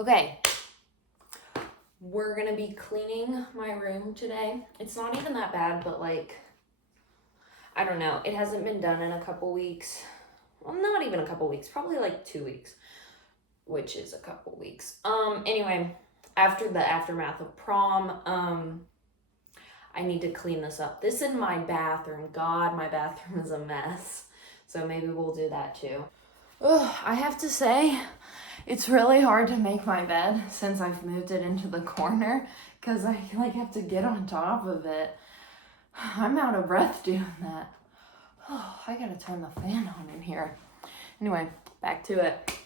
Okay, we're gonna be cleaning my room today. It's not even that bad, but like, I don't know. It hasn't been done in a couple weeks. Well, not even a couple weeks, probably like 2 weeks, which is a couple weeks. Anyway, after the aftermath of prom, I need to clean this up. This is my bathroom. God, my bathroom is a mess. So maybe we'll do that too. Ugh, I have to say, it's really hard to make my bed since I've moved it into the corner because I like have to get on top of it. I'm out of breath doing that. Oh, I gotta turn the fan on in here. Anyway, back to it.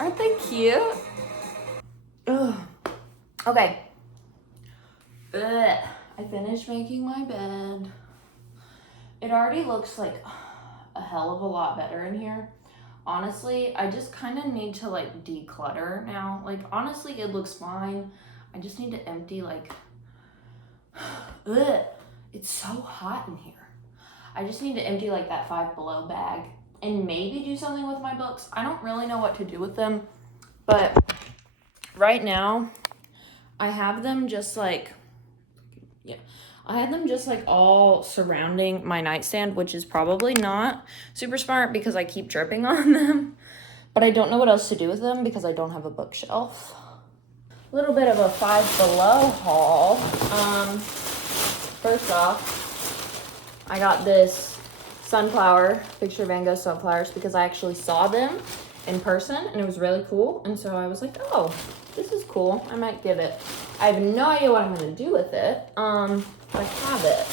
Aren't they cute? Ugh. Okay. Ugh. I finished making my bed. It already looks like a hell of a lot better in here. Honestly, I just kind of need to like declutter now. Like, honestly, it looks fine. I just need to empty like, ugh, it's so hot in here. I just need to empty like that Five Below bag and maybe do something with my books. I don't really know what to do with them, but right now I have them just like, I had them just like all surrounding my nightstand, which is probably not super smart because I keep dripping on them, but I don't know what else to do with them because I don't have a bookshelf. A little bit of a Five Below haul. First off, I got this sunflower, picture of Van Gogh sunflowers, because I actually saw them in person and it was really cool. And so I was like, oh, this is cool. I might get it. I have no idea what I'm gonna do with it. But I have it.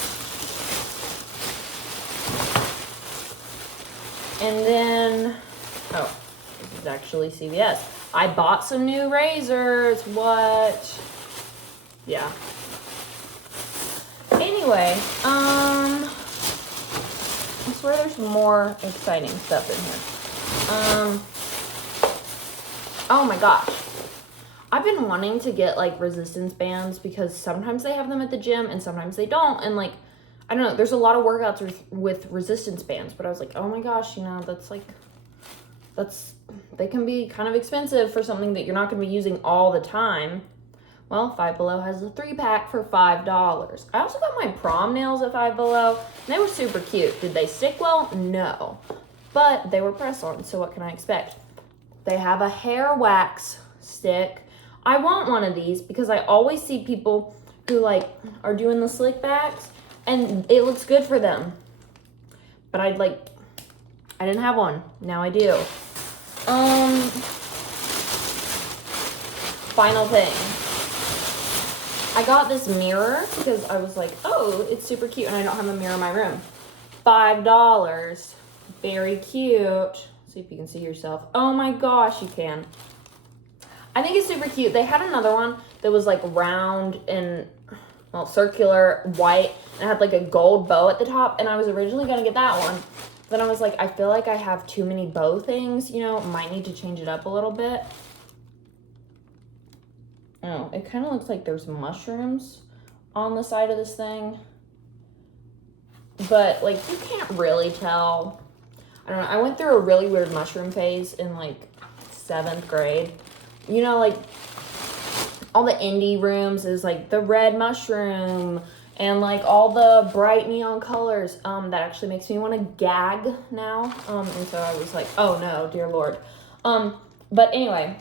And then, oh, this is actually CVS. I bought some new razors. What? Yeah. Anyway, I swear there's more exciting stuff in here. Oh my gosh. I've been wanting to get like resistance bands because sometimes they have them at the gym and sometimes they don't. And like, I don't know, there's a lot of workouts with resistance bands, but I was like, oh my gosh, they can be kind of expensive for something that you're not going to be using all the time. Well, Five Below has a 3-pack for $5. I also got my prom nails at Five Below. And they were super cute. Did they stick well? No. But they were press-on, so what can I expect? They have a hair wax stick. I want one of these because I always see people who like are doing the slick backs and it looks good for them. But I didn't have one. Now I do. Final thing. I got this mirror because I was like, oh, it's super cute and I don't have a mirror in my room. $5. Very cute. See if you can see yourself. Oh my gosh, you can. I think it's super cute. They had another one that was like round and, well, circular, white, and had like a gold bow at the top. And I was originally going to get that one. Then I was like, I feel like I have too many bow things, might need to change it up a little bit. Oh, it kind of looks like there's mushrooms on the side of this thing. But like, you can't really tell. I don't know. I went through a really weird mushroom phase in like 7th grade. Like all the indie rooms is like the red mushroom and like all the bright neon colors. That actually makes me want to gag now. And so I was like, oh no, dear Lord. But anyway,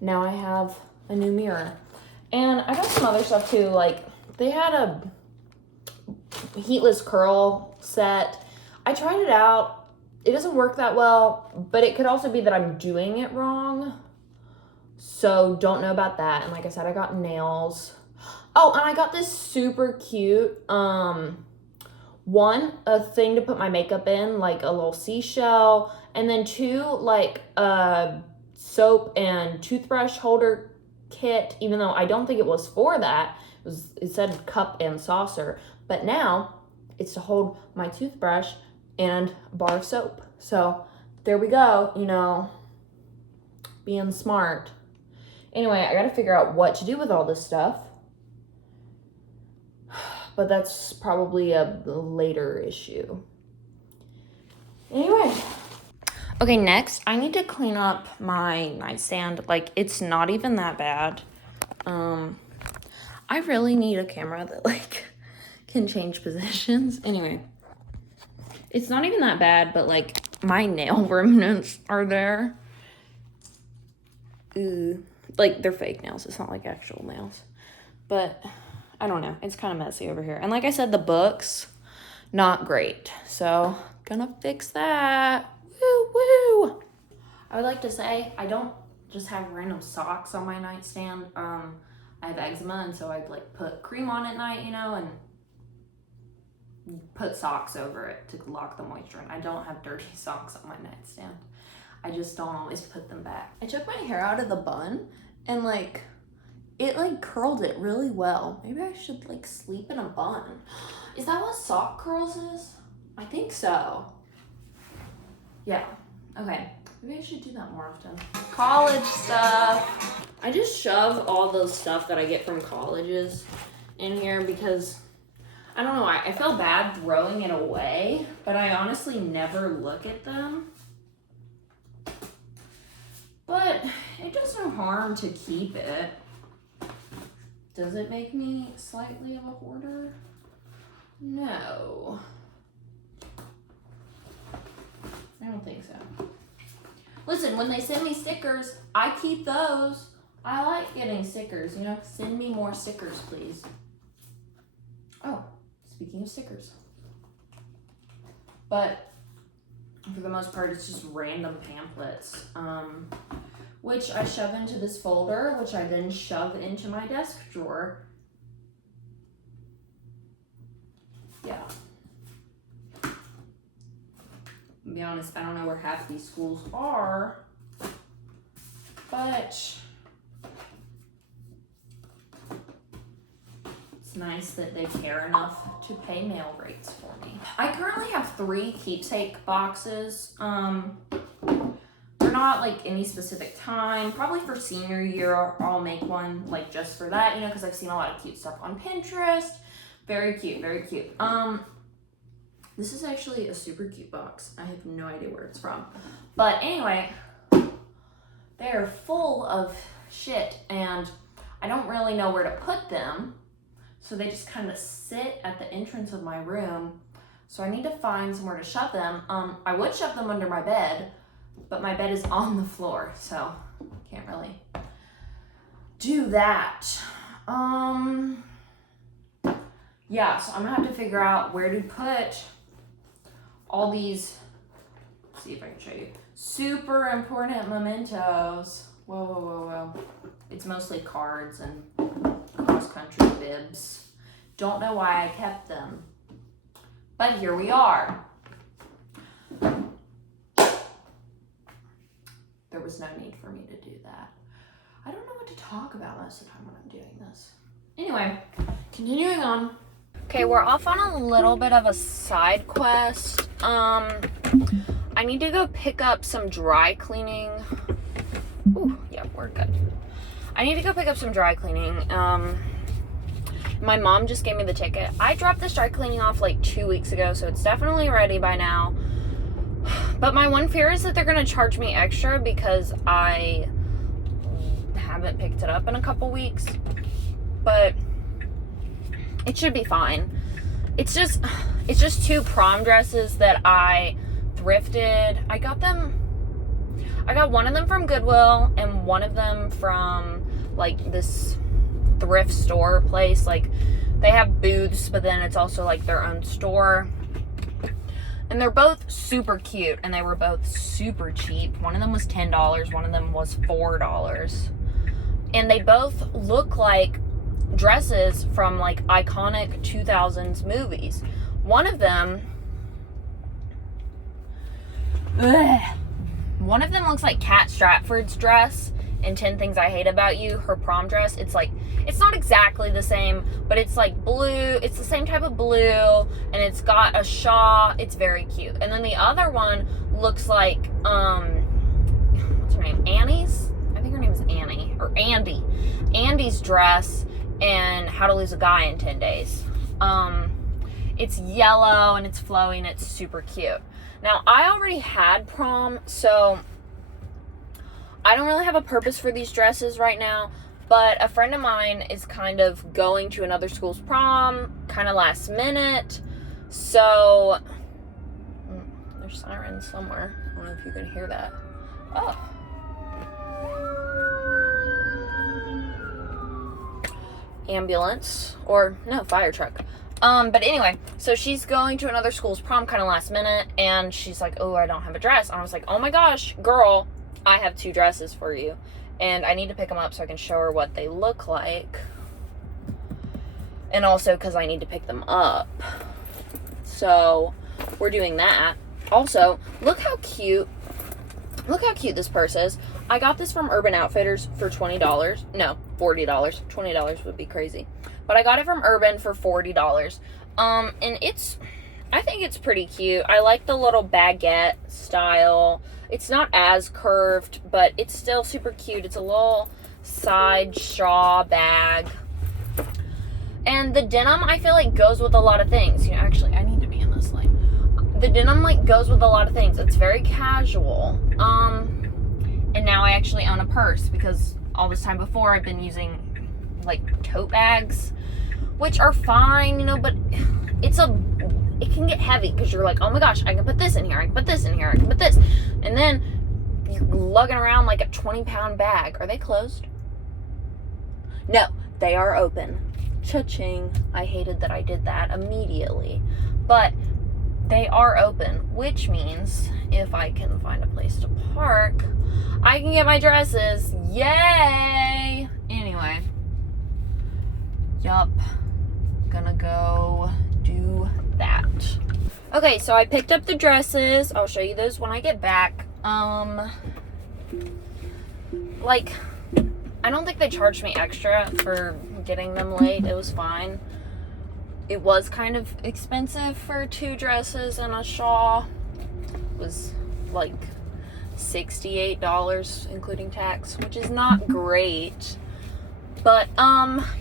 now I have a new mirror. And I got some other stuff too. Like they had a heatless curl set. I tried it out. It doesn't work that well, but it could also be that I'm doing it wrong. So don't know about that. And like I said, I got nails. Oh, and I got this super cute, one, a thing to put my makeup in, like a little seashell. And then 2, like a soap and toothbrush holder kit, even though I don't think it was for that. It said cup and saucer. But now it's to hold my toothbrush and a bar of soap. So there we go, being smart. Anyway, I gotta figure out what to do with all this stuff. But that's probably a later issue. Anyway. Okay, next, I need to clean up my nightstand. Like, it's not even that bad. I really need a camera that, like, can change positions. Anyway, it's not even that bad, but, like, my nail remnants are there. Ooh. Like, they're fake nails. It's not, like, actual nails. But, I don't know. It's kind of messy over here. And like I said, the books, not great. So, gonna fix that. Woo, woo. I would like to say, I don't just have random socks on my nightstand. I have eczema, and so I'd like put cream on at night, you know, and put socks over it to lock the moisture in. I don't have dirty socks on my nightstand. I just don't always put them back. I took my hair out of the bun, and like, it like curled it really well. Maybe I should like sleep in a bun. Is that what sock curls is? I think so. Yeah, okay. Maybe I should do that more often. College stuff. I just shove all the stuff that I get from colleges in here because, I don't know, I feel bad throwing it away, but I honestly never look at them. But it does no harm to keep it. Does it make me slightly of a hoarder? No. I don't think so. Listen, when they send me stickers, I keep those. I like getting stickers, you know? Send me more stickers, please. Oh, speaking of stickers. But for the most part, it's just random pamphlets, which I shove into this folder, which I then shove into my desk drawer. Yeah. To be honest, I don't know where half these schools are, but it's nice that they care enough to pay mail rates for me. I currently have 3 keepsake boxes. They're not like any specific time. Probably for senior year, I'll make one like just for that, you know, because I've seen a lot of cute stuff on Pinterest. Very cute, very cute. This is actually a super cute box. I have no idea where it's from. But anyway, they're full of shit and I don't really know where to put them. So they just kind of sit at the entrance of my room. So I need to find somewhere to shove them. I would shove them under my bed, but my bed is on the floor, so can't really do that. Yeah, so I'm gonna have to figure out where to put all these, let's see if I can show you, super important mementos. Whoa, whoa, whoa, whoa. It's mostly cards and cross-country bibs. Don't know why I kept them, but here we are. There was no need for me to do that. I don't know what to talk about most of the time when I'm doing this. Anyway, continuing on. Okay, we're off on a little bit of a side quest. I need to go pick up some dry cleaning. Ooh, yeah, we're good. I need to go pick up some dry cleaning. My mom just gave me the ticket. I dropped this dry cleaning off like 2 weeks ago, so it's definitely ready by now. But my one fear is that they're gonna charge me extra because I haven't picked it up in a couple weeks. But it should be fine. It's just 2 prom dresses that I thrifted. I got one of them from Goodwill and one of them from like this thrift store place. Like they have booths, but then it's also like their own store. And they're both super cute and they were both super cheap. One of them was $10, one of them was $4. And they both look like dresses from like iconic 2000s movies. One of them looks like Kat Stratford's dress in 10 Things I Hate About You, her prom dress. It's like, it's not exactly the same, but it's like blue. It's the same type of blue and it's got a shawl. It's very cute. And then the other one looks like, what's her name? Annie's? I think her name is Annie or Andy. Andy's dress in How to Lose a Guy in 10 Days. It's yellow and it's flowing. It's super cute. Now, I already had prom, so I don't really have a purpose for these dresses right now, but a friend of mine is kind of going to another school's prom, kind of last minute, so there's sirens somewhere. I don't know if you can hear that. Oh. Ambulance, or no, fire truck. But anyway, so she's going to another school's prom kind of last minute, and she's like, oh, I don't have a dress. And I was like, oh my gosh, girl, I have 2 dresses for you, and I need to pick them up so I can show her what they look like, and also because I need to pick them up. So we're doing that. Also, look how cute this purse is. I got this from Urban Outfitters for $20. No, $40. $20 would be crazy. But I got it from Urban for $40. And I think it's pretty cute. I like the little baguette style. It's not as curved, but it's still super cute. It's a little side shawl bag. And the denim, I feel like, goes with a lot of things. You know, actually, I need to be in this light. The denim, like, goes with a lot of things. It's very casual. And now I actually own a purse, because all this time before I've been using, like, tote bags, which are fine, you know, but it can get heavy, because you're like, oh my gosh, I can put this in here, I can put this in here, I can put this. And then you're lugging around like a 20-pound bag. Are they closed? No, they are open. Cha-ching. I hated that I did that immediately. But they are open, which means if I can find a place to park, I can get my dresses. Yay! Anyway. Yup. Gonna go do that. Okay, so I picked up the dresses. I'll show you those when I get back. Like, I don't think they charged me extra for getting them late. It was fine. It was kind of expensive for 2 dresses and a shawl. It was like $68 including tax, which is not great. But,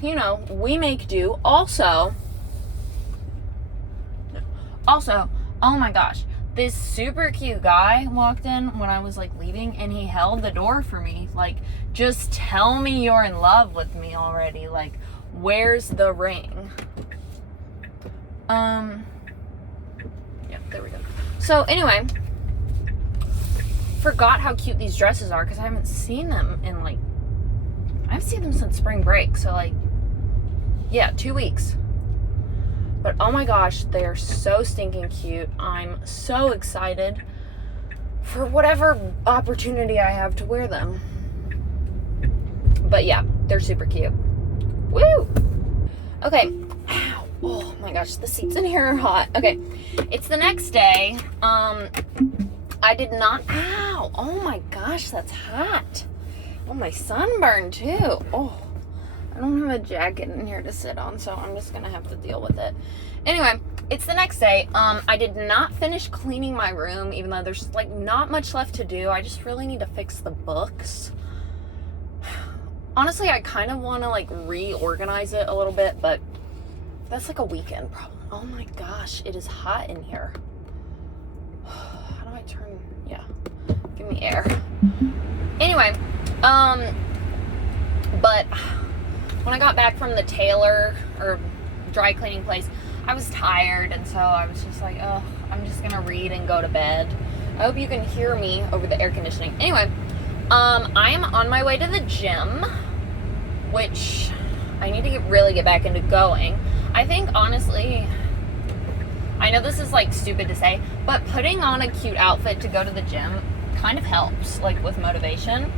you know, we make do. Also, oh my gosh, this super cute guy walked in when I was, like, leaving, and he held the door for me. Like, just tell me you're in love with me already. Like, where's the ring? Yeah, there we go. So, anyway, forgot how cute these dresses are, because I haven't seen them in, like, I've seen them since spring break, so, like, yeah, 2 weeks. But, oh my gosh, they are so stinking cute. I'm so excited for whatever opportunity I have to wear them. But, yeah, they're super cute. Woo! Okay. Ow. Oh my gosh, the seats in here are hot. Okay, it's the next day. I did not, ow, oh my gosh, that's hot. Oh, my sunburn too. Oh, I don't have a jacket in here to sit on, so I'm just gonna have to deal with it. Anyway, it's the next day. I did not finish cleaning my room, even though there's, like, not much left to do. I just really need to fix the books. Honestly, I kind of want to, like, reorganize it a little bit, but that's like a weekend problem. Oh my gosh, it is hot in here. How do I turn? Yeah, give me air. Anyway, but when I got back from the tailor or dry cleaning place, I was tired, and so I was just like, oh, I'm just gonna read and go to bed. I hope you can hear me over the air conditioning. Anyway, I am on my way to the gym, which I need to really get back into going. I think, honestly, I know this is, like, stupid to say, but putting on a cute outfit to go to the gym kind of helps, like, with motivation.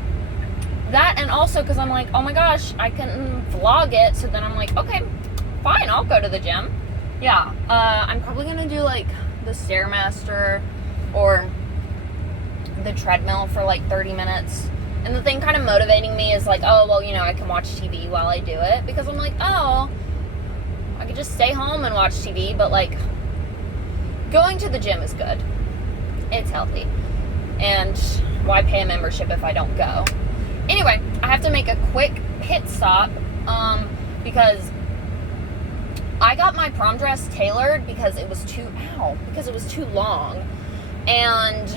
That, and also because I'm like, oh my gosh, I can vlog it, so then I'm like, okay, fine, I'll go to the gym. Yeah, I'm probably gonna do, like, the Stairmaster or the treadmill for, like, 30 minutes. And the thing kind of motivating me is, like, oh, well, you know, I can watch TV while I do it, because I'm like, oh, I could just stay home and watch TV, but, like, going to the gym is good. It's healthy. And why pay a membership if I don't go? Anyway, I have to make a quick pit stop, because I got my prom dress tailored because it was too long. And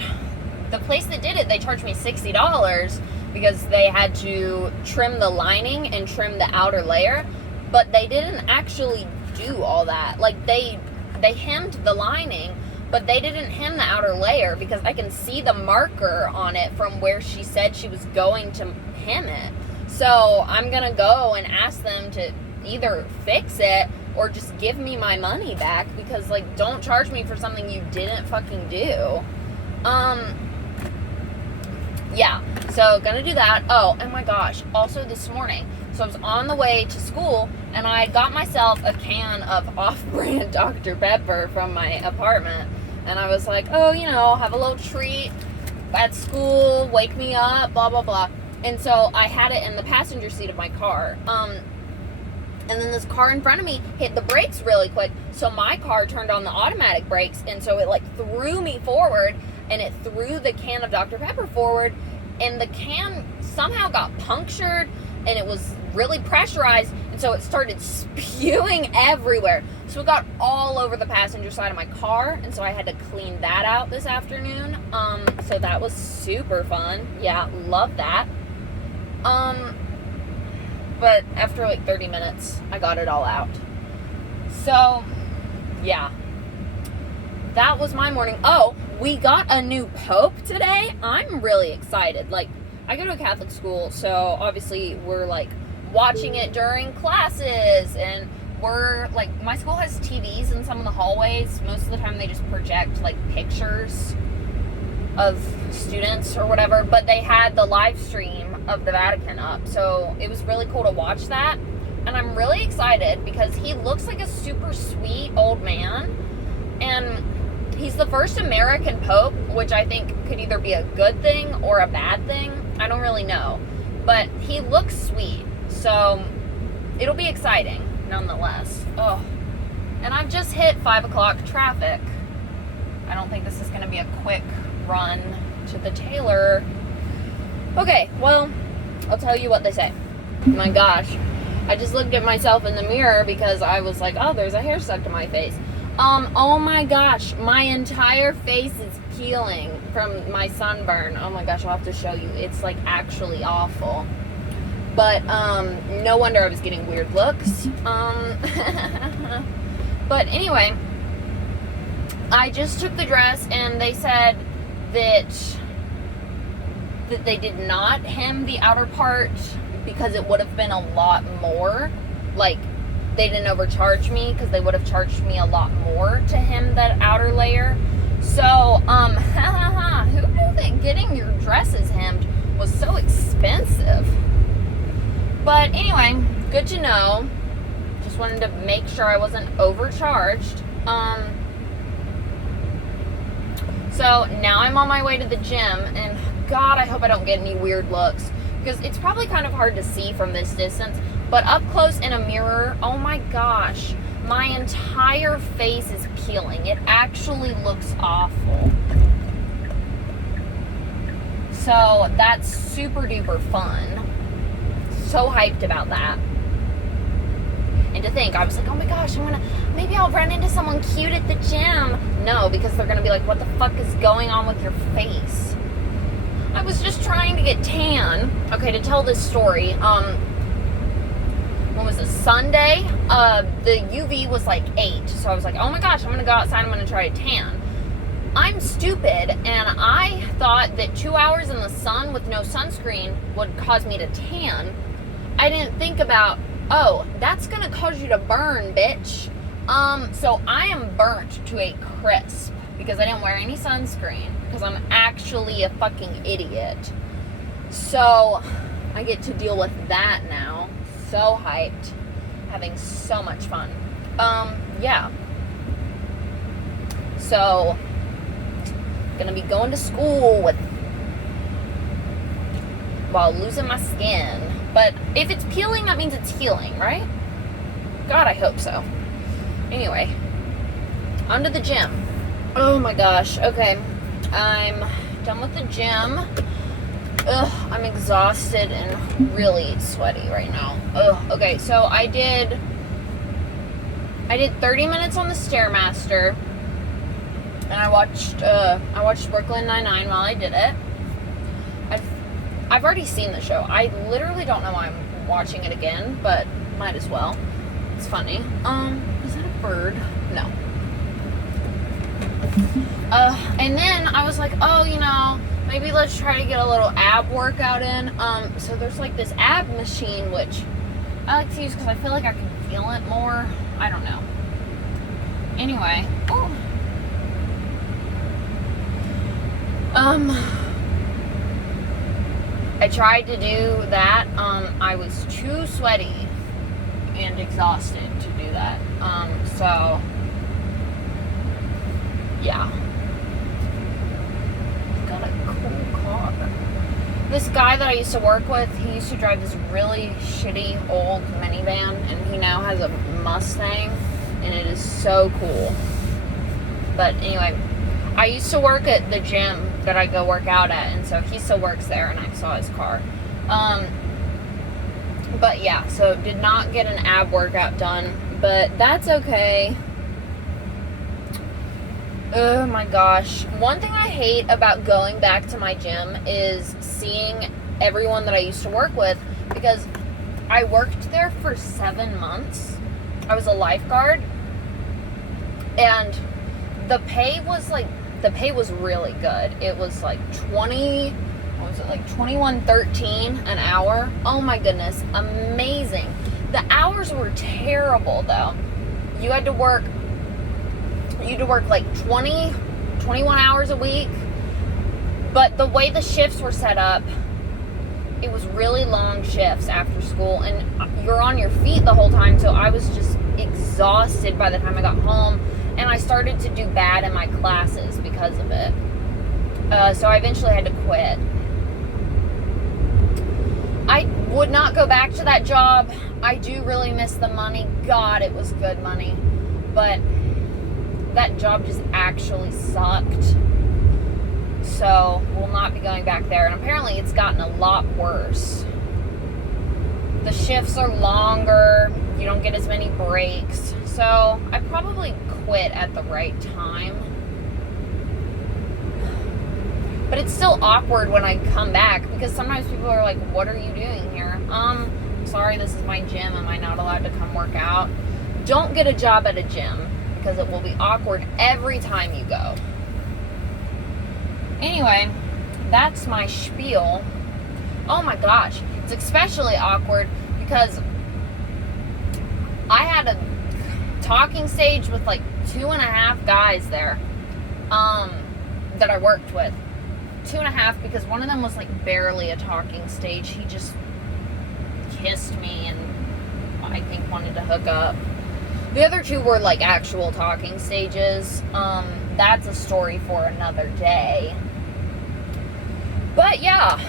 the place that did it, they charged me $60 because they had to trim the lining and trim the outer layer, but they didn't actually do all that. Like, they hemmed the lining, but they didn't hem the outer layer because I can see the marker on it from where she said she was going to hem it. So I'm gonna go and ask them to either fix it or just give me my money back, because, like, don't charge me for something you didn't fucking do. Yeah, so gonna do that. Oh my gosh, also this morning, so I was on the way to school and I got myself a can of off-brand Dr. Pepper from my apartment, and I was like, oh, you know, have a little treat at school, wake me up, blah blah blah. And so I had it in the passenger seat of my car. And then this car in front of me hit the brakes really quick, so my car turned on the automatic brakes, and so it, like, threw me forward, and it threw the can of Dr. Pepper forward, and the can somehow got punctured, and it was really pressurized, and so it started spewing everywhere. So it got all over the passenger side of my car, and so I had to clean that out this afternoon. So that was super fun. Yeah, love that. But after like 30 minutes, I got it all out. So, yeah. That was my morning. Oh, we got a new pope today. I'm really excited. Like, I go to a Catholic school, so obviously we're, like, watching it during classes, and we're, like, my school has TVs in some of the hallways. Most of the time they just project, like, pictures of students or whatever, but they had the live stream of the Vatican up, so it was really cool to watch that, and I'm really excited because he looks like a super sweet old man, and he's the first American pope, which I think could either be a good thing or a bad thing. I don't really know, but he looks sweet, so it'll be exciting nonetheless. Oh, and I've just hit 5 o'clock traffic. I don't think this is going to be a quick run to the tailor. Okay, well, I'll tell you what they say. My gosh, I just looked at myself in the mirror because I was like, oh, there's a hair stuck to my face. Oh my gosh, my entire face is peeling from my sunburn. Oh my gosh, I'll have to show you. It's, like, actually awful. But, no wonder I was getting weird looks. But anyway, I just took the dress, and they said that they did not hem the outer part because it would have been a lot more. Like, they didn't overcharge me because they would have charged me a lot more to hem that outer layer. So, who knew that getting your dresses hemmed was so expensive? But anyway, good to know. Just wanted to make sure I wasn't overcharged. So now I'm on my way to the gym, and God, I hope I don't get any weird looks, because it's probably kind of hard to see from this distance, but up close in a mirror, oh my gosh, my entire face is peeling. It actually looks awful. So that's super duper fun. So hyped about that. And to think, I was like, oh my gosh, maybe I'll run into someone cute at the gym. No, because they're going to be like, what the fuck is going on with your face? I was just trying to get tan. Okay, to tell this story, when was it, Sunday? The UV was like 8, so I was like, oh my gosh, I'm going to go outside, I'm going to try a tan. I'm stupid, and I thought that 2 hours in the sun with no sunscreen would cause me to tan. I didn't think about, oh, that's going to cause you to burn, bitch. So I am burnt to a crisp because I didn't wear any sunscreen, because I'm actually a fucking idiot. So I get to deal with that now. So hyped. Having so much fun. Yeah. So, gonna be going to school while losing my skin. But if it's peeling, that means it's healing, right? God, I hope so. Anyway, on to the gym. Oh my gosh. Okay. I'm done with the gym. Ugh, I'm exhausted and really sweaty right now. Ugh. Okay, so I did 30 minutes on the Stairmaster. And I watched Brooklyn Nine-Nine while I did it. I've already seen the show. I literally don't know why I'm watching it again, but might as well. It's funny. Is that a bird? No. And then I was like, oh, you know, maybe let's try to get a little ab workout in. So there's like this ab machine, which I like to use because I feel like I can feel it more. I don't know. Anyway. Oh. I tried to do that. I was too sweaty and exhausted to do that. So yeah. Got a cool car. This guy that I used to work with, he used to drive this really shitty old minivan, and he now has a Mustang, and it is so cool. But anyway, I used to work at the gym that I go work out at, and so he still works there, and I saw his car. But yeah, so did not get an ab workout done, but that's okay. Oh my gosh. One thing I hate about going back to my gym is seeing everyone that I used to work with, because I worked there for 7 months. I was a lifeguard, and the pay was really good. It was like $21.13 an hour. Oh my goodness, amazing. The hours were terrible though. You had to work like 21 hours a week. But the way the shifts were set up, it was really long shifts after school, and you're on your feet the whole time, so I was just exhausted by the time I got home, and I started to do bad in my classes because of it. So I eventually had to quit. I would not go back to that job. I do really miss the money. God, it was good money. But that job just actually sucked. So we'll not be going back there. And apparently it's gotten a lot worse. The shifts are longer. You don't get as many breaks. So I probably quit at the right time. But it's still awkward when I come back, because sometimes people are like, what are you doing here? Sorry, this is my gym. Am I not allowed to come work out? Don't get a job at a gym, because it will be awkward every time you go. Anyway, that's my spiel. Oh my gosh, it's especially awkward because I had a talking stage with like 2.5 guys there that I worked with. 2.5, because one of them was like barely a talking stage. He just kissed me and I think wanted to hook up. The other 2 were like actual talking stages. That's a story for another day. But yeah,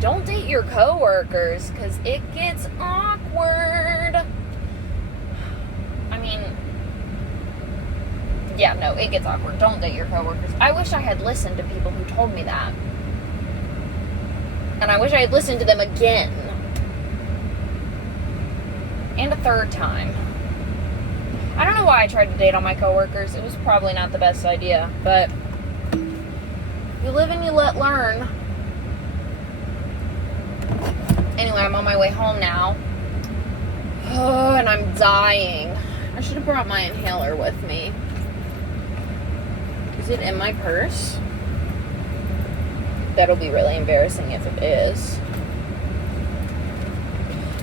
don't date your coworkers, because it gets awkward. I mean, yeah, no, it gets awkward. Don't date your coworkers. I wish I had listened to people who told me that. And I wish I had listened to them again. And a third time. I don't know why I tried to date all my coworkers. It was probably not the best idea, but you live and you let learn. Anyway, I'm on my way home now. Oh, and I'm dying. I should have brought my inhaler with me. Is it in my purse? That'll be really embarrassing if it is.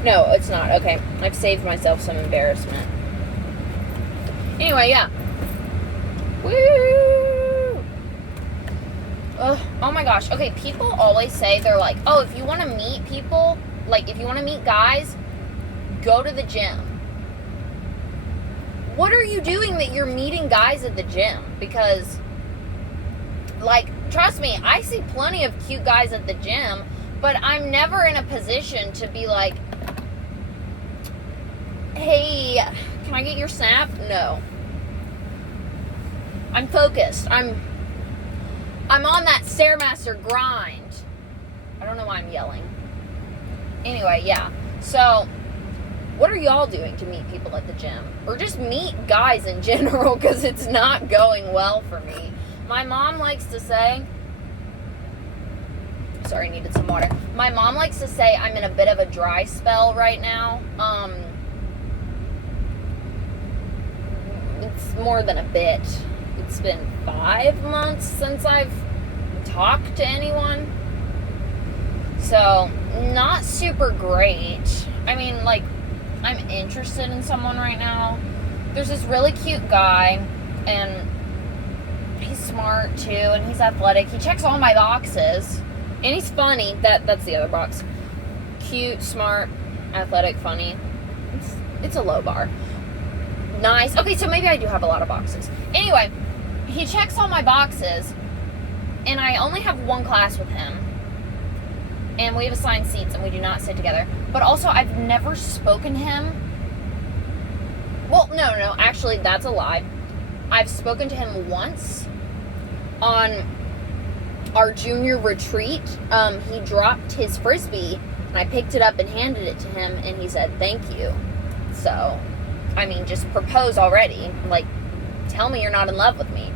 No, it's not. Okay, I've saved myself some embarrassment. Anyway, yeah. Woo! Oh my gosh. Okay, people always say, they're like, oh, if you want to meet people, like if you want to meet guys, go to the gym. What are you doing that you're meeting guys at the gym? Because, like, trust me, I see plenty of cute guys at the gym, but I'm never in a position to be like, hey, can I get your snap? No. I'm focused. I'm on that Stairmaster grind. I don't know why I'm yelling. Anyway, yeah. So, What are y'all doing to meet people at the gym? Or just meet guys in general, because it's not going well for me. My mom likes to say... Sorry, needed some water. My mom likes to say I'm in a bit of a dry spell right now. It's more than a bit. It's been 5 months since I've talked to anyone. So, not super great. I mean, like, I'm interested in someone right now. There's this really cute guy, and he's smart too, and he's athletic. He checks all my boxes, and he's funny. That's the other box. Cute, smart, athletic, funny. It's a low bar. Nice. Okay, so maybe I do have a lot of boxes. Anyway, he checks all my boxes, and I only have one class with him. And we have assigned seats, and we do not sit together. But also, I've never spoken to him. Well, no, actually, that's a lie. I've spoken to him once on our junior retreat. He dropped his Frisbee, and I picked it up and handed it to him, and he said, thank you. So, I mean, just propose already. Like, tell me you're not in love with me.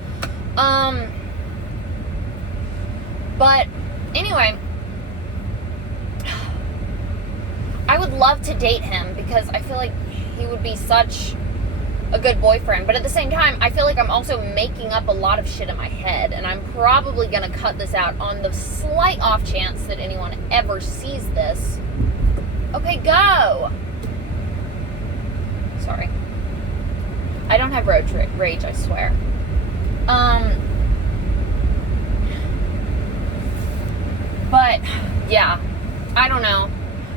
But, anyway... I would love to date him because I feel like he would be such a good boyfriend. But at the same time, I feel like I'm also making up a lot of shit in my head. And I'm probably going to cut this out on the slight off chance that anyone ever sees this. Okay, go! Sorry. I don't have road rage, I swear. But, yeah. I don't know.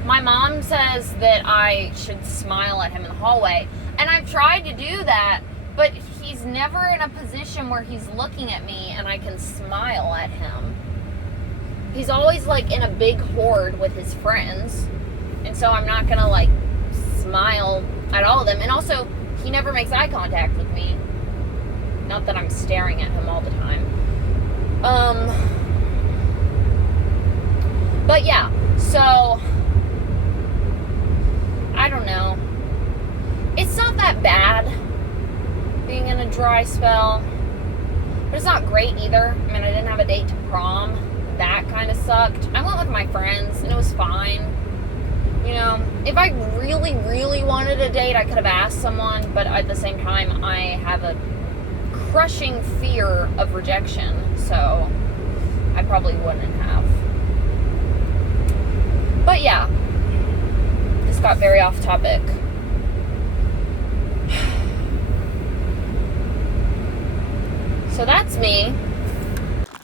My mom says that I should smile at him in the hallway. And I've tried to do that, but he's never in a position where he's looking at me and I can smile at him. He's always, like, in a big horde with his friends. And so I'm not gonna, like, smile at all of them. And also, he never makes eye contact with me. Not that I'm staring at him all the time. But yeah, so... I don't know. It's not that bad being in a dry spell, but it's not great either. I mean, I didn't have a date to prom. That kind of sucked. I went with my friends, and it was fine. You know, if I really, really wanted a date, I could have asked someone, but at the same time, I have a crushing fear of rejection, so I probably wouldn't have. But yeah. Got very off topic. So that's me.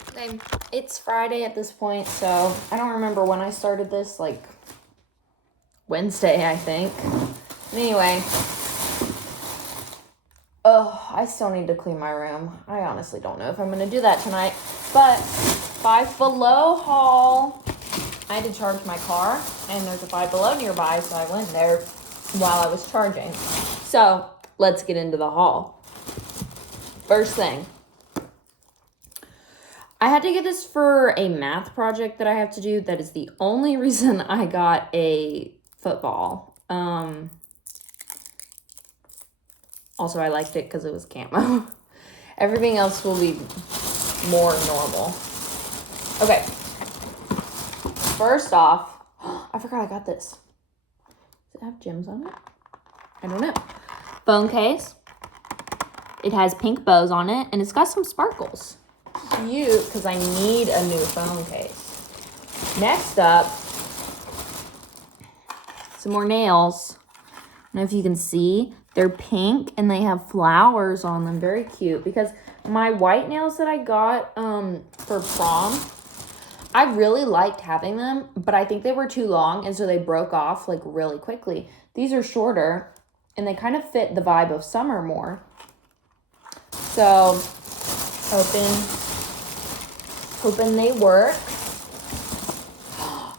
Okay, it's Friday at this point, so I don't remember when I started this, like Wednesday, I think. Anyway, I still need to clean my room. I honestly don't know if I'm gonna do that tonight, but Five Below haul. I had to charge my car, and there's a Five Below nearby, so I went there while I was charging. So, let's get into the haul. First thing. I had to get this for a math project that I have to do. That is the only reason I got a football. Also, I liked it because it was camo. Everything else will be more normal. Okay. First off, I forgot I got this. Does it have gems on it? I don't know. Phone case. It has pink bows on it, and it's got some sparkles. Cute, because I need a new phone case. Next up, some more nails. I don't know if you can see. They're pink, and they have flowers on them. Very cute, because my white nails that I got for prom, I really liked having them, but I think they were too long, and so they broke off, like, really quickly. These are shorter, and they kind of fit the vibe of summer more. So, hoping they work.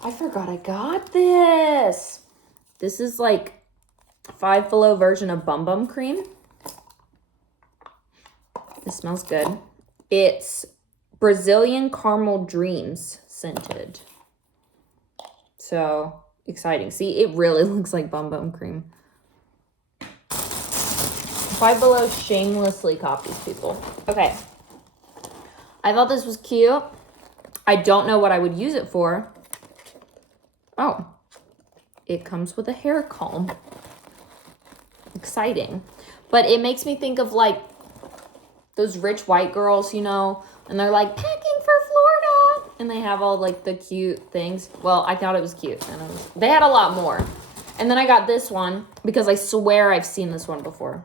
I forgot I got this. This is, like, Five Below version of Bum Bum Cream. This smells good. It's Brazilian Caramel Dreams scented. So exciting. See, it really looks like Bum Bum Cream. Five Below shamelessly copies people. Okay. I thought this was cute. I don't know what I would use it for. Oh. It comes with a hair comb. Exciting. But it makes me think of like those rich white girls, you know, and they're like packing for Florida, and they have all like the cute things. Well, I thought it was cute, and they had a lot more. And then I got this one because I swear I've seen this one before.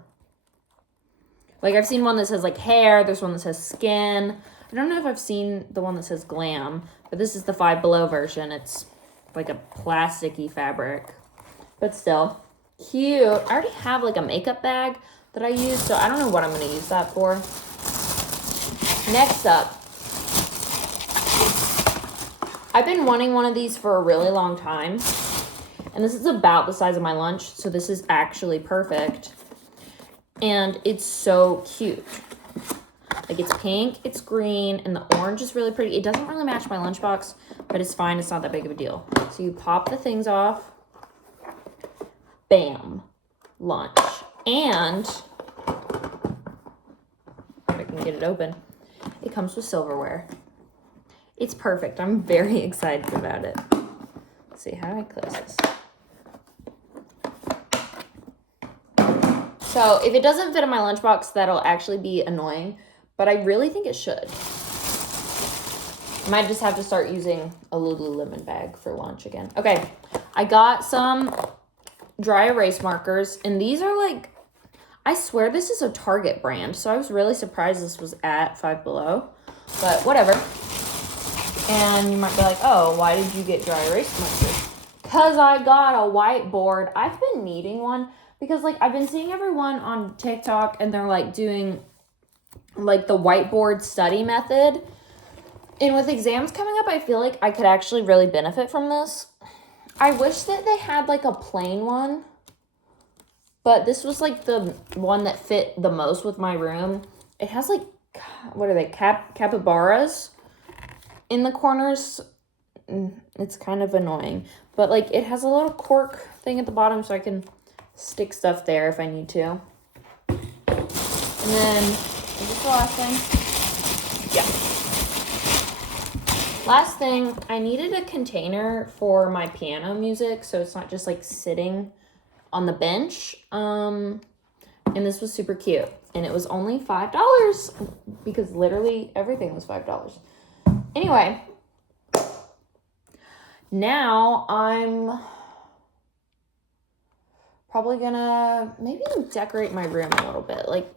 Like I've seen one that says like hair. There's one that says skin. I don't know if I've seen the one that says glam, but this is the Five Below version. It's like a plasticky fabric, but still cute. I already have like a makeup bag that I use, so I don't know what I'm going to use that for. Next up, I've been wanting one of these for a really long time, and this is about the size of my lunch, so this is actually perfect, and it's so cute. Like, it's pink, it's green, and the orange is really pretty. It doesn't really match my lunchbox, but it's fine. It's not that big of a deal. So you pop the things off. Bam. Lunch. And, if I can get it open, it comes with silverware. It's perfect. I'm very excited about it. Let's see, how do I close this? So if it doesn't fit in my lunchbox, that'll actually be annoying, but I really think it should. Might just have to start using a Lululemon bag for lunch again. Okay, I got some dry erase markers, and these are like, I swear this is a Target brand, so I was really surprised this was at Five Below, but whatever. And you might be like, oh, why did you get dry erase markers? Because I got a whiteboard. I've been needing one because like I've been seeing everyone on TikTok and they're like doing like the whiteboard study method. And with exams coming up, I feel like I could actually really benefit from this. I wish that they had like a plain one, but this was like the one that fit the most with my room. It has like, what are they, capybaras in the corners. It's kind of annoying, but like it has a little cork thing at the bottom so I can stick stuff there if I need to. And then, is this the last thing? Yeah. Last thing, I needed a container for my piano music so it's not just like sitting on the bench. And this was super cute. And it was only $5 because literally everything was $5. Anyway, now I'm probably gonna maybe decorate my room a little bit. Like,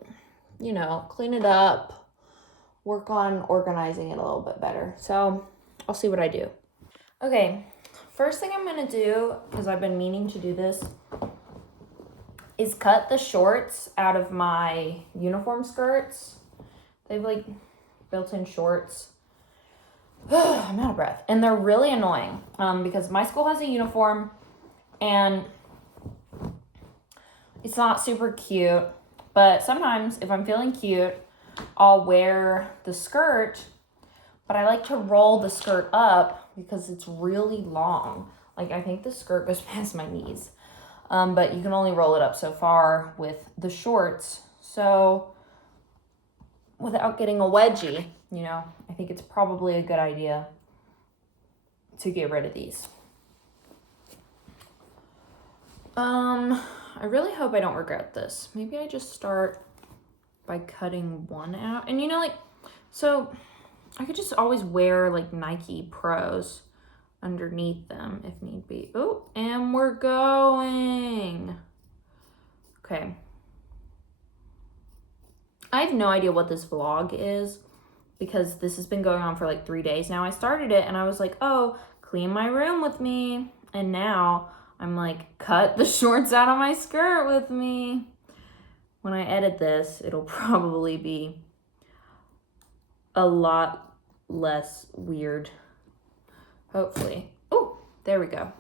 you know, clean it up, work on organizing it a little bit better. So I'll see what I do. Okay, first thing I'm gonna do, because I've been meaning to do this, is cut the shorts out of my uniform skirts. They have like built-in shorts. I'm out of breath. And they're really annoying because my school has a uniform and it's not super cute. But sometimes if I'm feeling cute, I'll wear the skirt, but I like to roll the skirt up because it's really long. Like I think the skirt goes past my knees. But you can only roll it up so far with the shorts. So without getting a wedgie, you know, I think it's probably a good idea to get rid of these. I really hope I don't regret this. Maybe I just start by cutting one out. And you know, like, so I could just always wear like Nike Pros underneath them if need be. Oh, and we're going. Okay. I have no idea what this vlog is because this has been going on for like 3 days now. I started it and I was like, oh, clean my room with me. And now I'm like, cut the shorts out of my skirt with me. When I edit this, it'll probably be a lot less weird. Hopefully. Oh, there we go.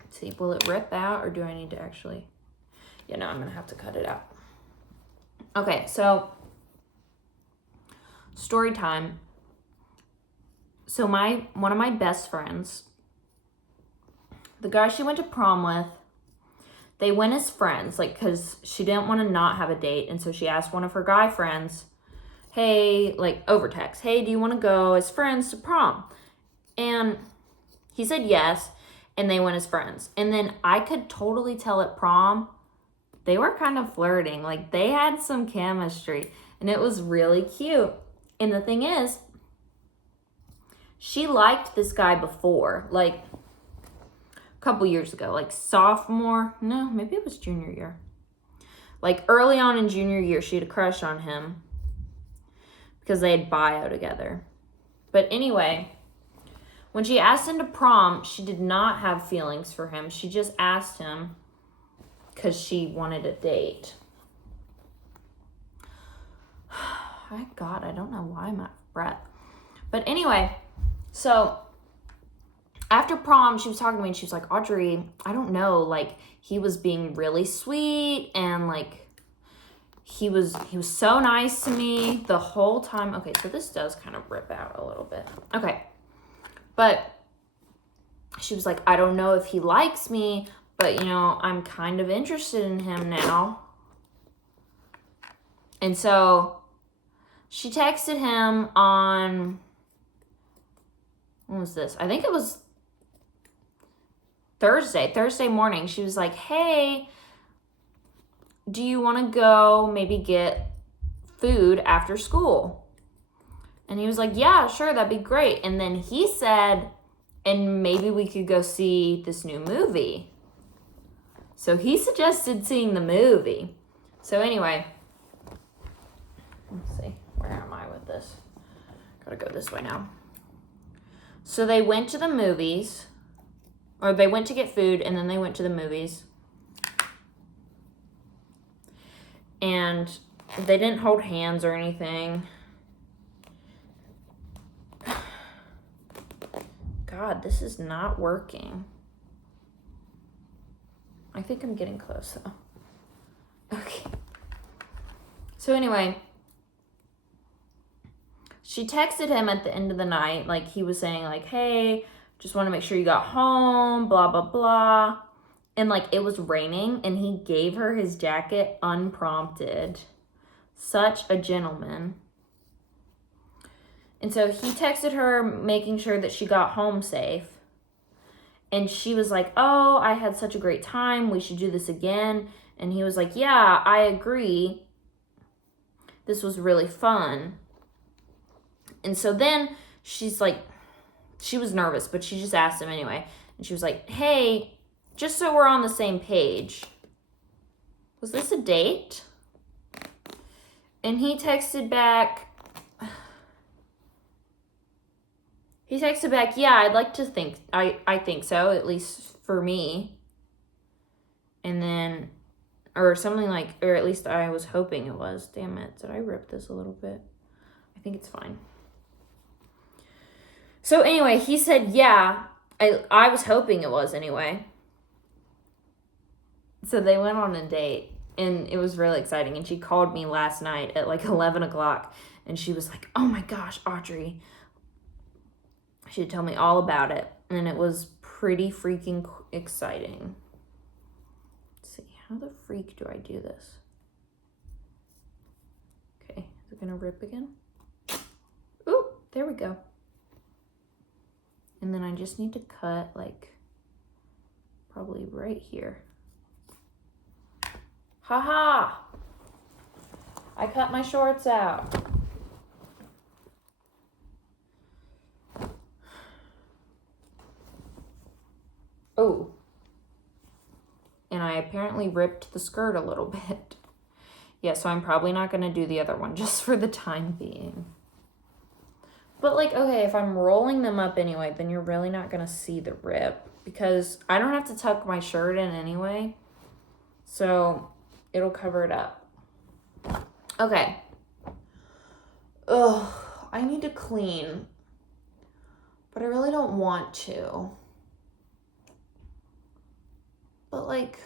Let's see, will it rip out or do I need to actually? Yeah, no, I'm gonna have to cut it out. Okay, so story time. So one of my best friends the guy she went to prom with, they went as friends, like, because she didn't want to not have a date. And so she asked one of her guy friends, hey, like, over text, hey, do you want to go as friends to prom? And he said yes, and they went as friends. And then I could totally tell at prom, they were kind of flirting. Like, they had some chemistry, and it was really cute. And the thing is, she liked this guy before, like, a couple years ago, like sophomore, no, maybe it was junior year. Like, early on in junior year, she had a crush on him because they had bio together. But anyway, when she asked him to prom, she did not have feelings for him. She just asked him because she wanted a date. My God, I don't know why I'm out of breath. But anyway, so after prom, she was talking to me and she was like, Audrey, I don't know, like, he was being really sweet and like he was so nice to me the whole time. Okay, so this does kind of rip out a little bit. Okay. But she was like, I don't know if he likes me, but you know, I'm kind of interested in him now. And so she texted him on, when was this? I think it was Thursday morning. She was like, hey, do you want to go maybe get food after school? And he was like, yeah, sure, that'd be great. And then he said, and maybe we could go see this new movie. So he suggested seeing the movie. So anyway, let's see, where am I with this? Gotta go this way now. So they went to the movies. Or they went to get food, and then they went to the movies. And they didn't hold hands or anything. God, this is not working. I think I'm getting close, though. Okay. So anyway, she texted him at the end of the night. Like, he was saying, like, hey, just want to make sure you got home, blah, blah, blah. And, like, it was raining, and he gave her his jacket unprompted. Such a gentleman. And so he texted her making sure that she got home safe. And she was like, oh, I had such a great time. We should do this again. And he was like, yeah, I agree. This was really fun. And so then she's like, she was nervous, but she just asked him anyway. And she was like, hey, just so we're on the same page, was this a date? And he texted back, yeah, I'd like to think, I think so, at least for me. And then, or something like, or at least I was hoping it was. Damn it, did I rip this a little bit? I think it's fine. So anyway, he said, yeah, I was hoping it was anyway. So they went on a date, and it was really exciting. And she called me last night at like 11 o'clock, and she was like, oh my gosh, Audrey. She had told me all about it, and it was pretty freaking exciting. Let's see, how the freak do I do this? Okay, is it gonna rip again? Ooh, there we go. And then I just need to cut, like, probably right here. Haha! I cut my shorts out. Oh. And I apparently ripped the skirt a little bit. Yeah, so I'm probably not going to do the other one just for the time being. But, like, okay, if I'm rolling them up anyway, then you're really not going to see the rip. Because I don't have to tuck my shirt in anyway. So it'll cover it up. Okay. Ugh, I need to clean. But I really don't want to. But, like,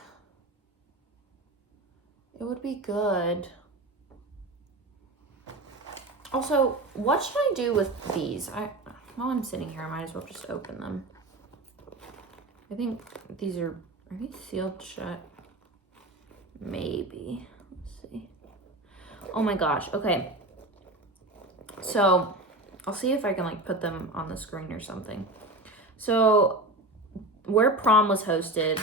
it would be good. Also, what should I do with these? While I'm sitting here, I might as well just open them. I think these are these sealed shut? Maybe. Let's see. Oh my gosh. Okay. So I'll see if I can like put them on the screen or something. So where prom was hosted,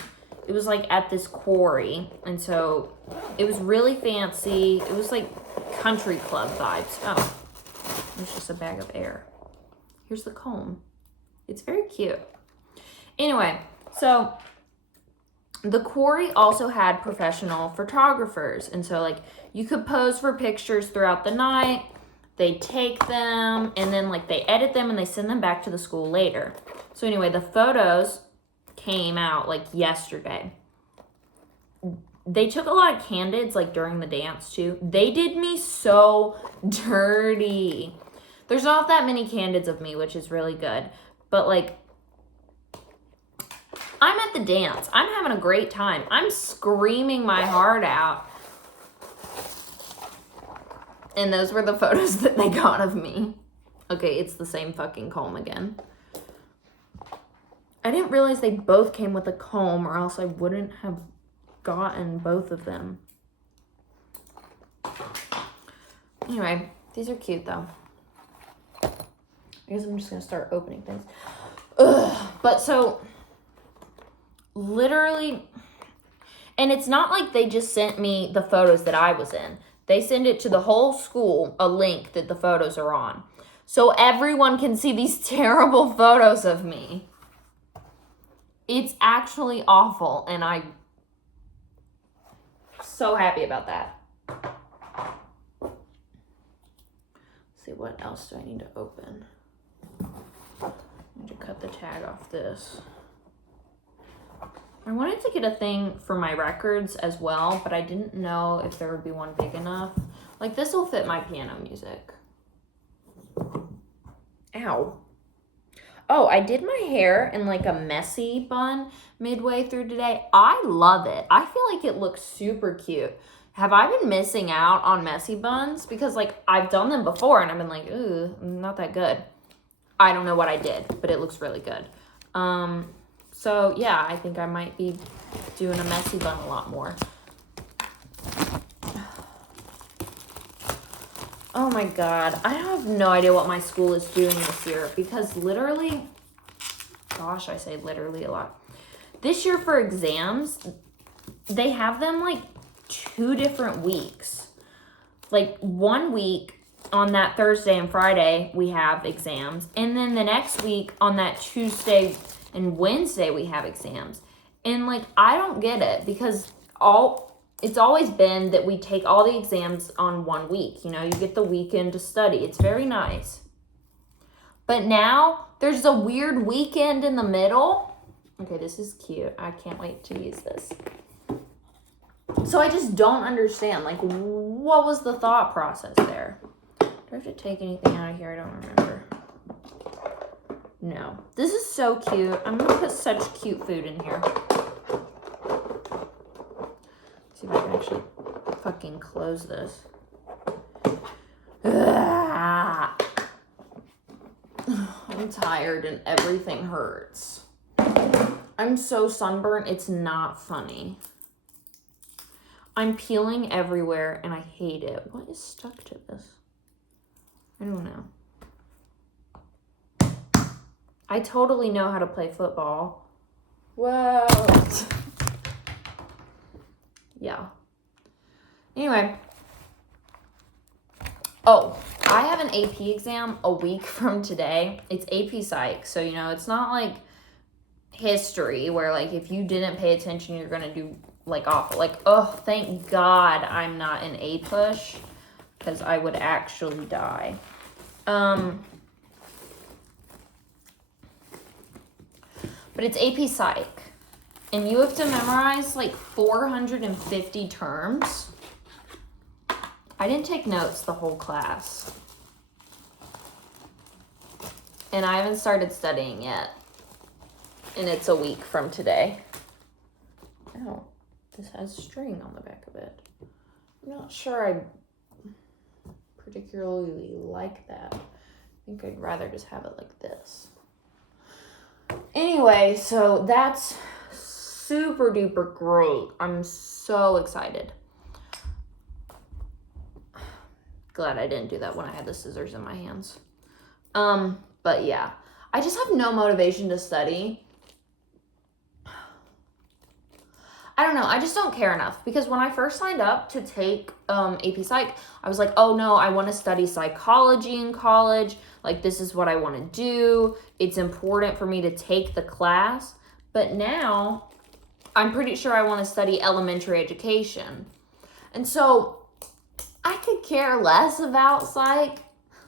it was like at this quarry. And so it was really fancy. It was like country club vibes. Oh, it's just a bag of air. Here's the comb. It's very cute. Anyway, so the quarry also had professional photographers. And so like you could pose for pictures throughout the night. They take them and then like they edit them and they send them back to the school later. So anyway, the photos came out like yesterday. They took a lot of candids like during the dance too. They did me so dirty. There's not that many candids of me, which is really good. But like, I'm at the dance. I'm having a great time. I'm screaming my heart out. And those were the photos that they got of me. Okay, it's the same fucking comb again. I didn't realize they both came with a comb, or else I wouldn't have gotten both of them. Anyway, these are cute though. I guess I'm just gonna start opening things. Ugh. But so, literally, and it's not like they just sent me the photos that I was in. They send it to the whole school, a link that the photos are on. So everyone can see these terrible photos of me. It's actually awful, and I'm so happy about that. Let's see, what else do I need to open? I need to cut the tag off this. I wanted to get a thing for my records as well, but I didn't know if there would be one big enough. Like, this will fit my piano music. Ow. Oh, I did my hair in like a messy bun midway through today. I love it. I feel like it looks super cute. Have I been missing out on messy buns? Because like I've done them before and I've been like, ooh, not that good. I don't know what I did, but it looks really good. So yeah, I think I might be doing a messy bun a lot more. Oh my God, I have no idea what my school is doing this year because literally, gosh, I say literally a lot. This year for exams, they have them like 2 different weeks. Like 1 week on that Thursday and Friday, we have exams. And then the next week on that Tuesday and Wednesday, we have exams. And like, I don't get it because it's always been that we take all the exams on 1 week. You know, you get the weekend to study. It's very nice. But now there's a weird weekend in the middle. Okay, this is cute. I can't wait to use this. So I just don't understand. Like, what was the thought process there? Do I have to take anything out of here? I don't remember. No. This is so cute. I'm going to put such cute food in here. See if I can actually fucking close this. Ugh. I'm tired and everything hurts. I'm so sunburnt, it's not funny. I'm peeling everywhere and I hate it. What is stuck to this? I don't know. I totally know how to play football. Whoa. Yeah. Anyway. Oh, I have an AP exam a week from today. It's AP psych. So, you know, it's not like history where like if you didn't pay attention, you're going to do like awful. Like, oh, thank God I'm not an A push because I would actually die. But it's AP Psych. And you have to memorize like 450 terms. I didn't take notes the whole class. And I haven't started studying yet. And it's a week from today. Oh, this has string on the back of it. I'm not sure I particularly like that. I think I'd rather just have it like this. Anyway, so that's super duper great. I'm so excited. Glad I didn't do that when I had the scissors in my hands. But yeah, I just have no motivation to study. I don't know, I just don't care enough, because when I first signed up to take AP Psych, I was like, oh no, I want to study psychology in college. Like, this is what I want to do. It's important for me to take the class. But now, I'm pretty sure I want to study elementary education. And so, I could care less about psych.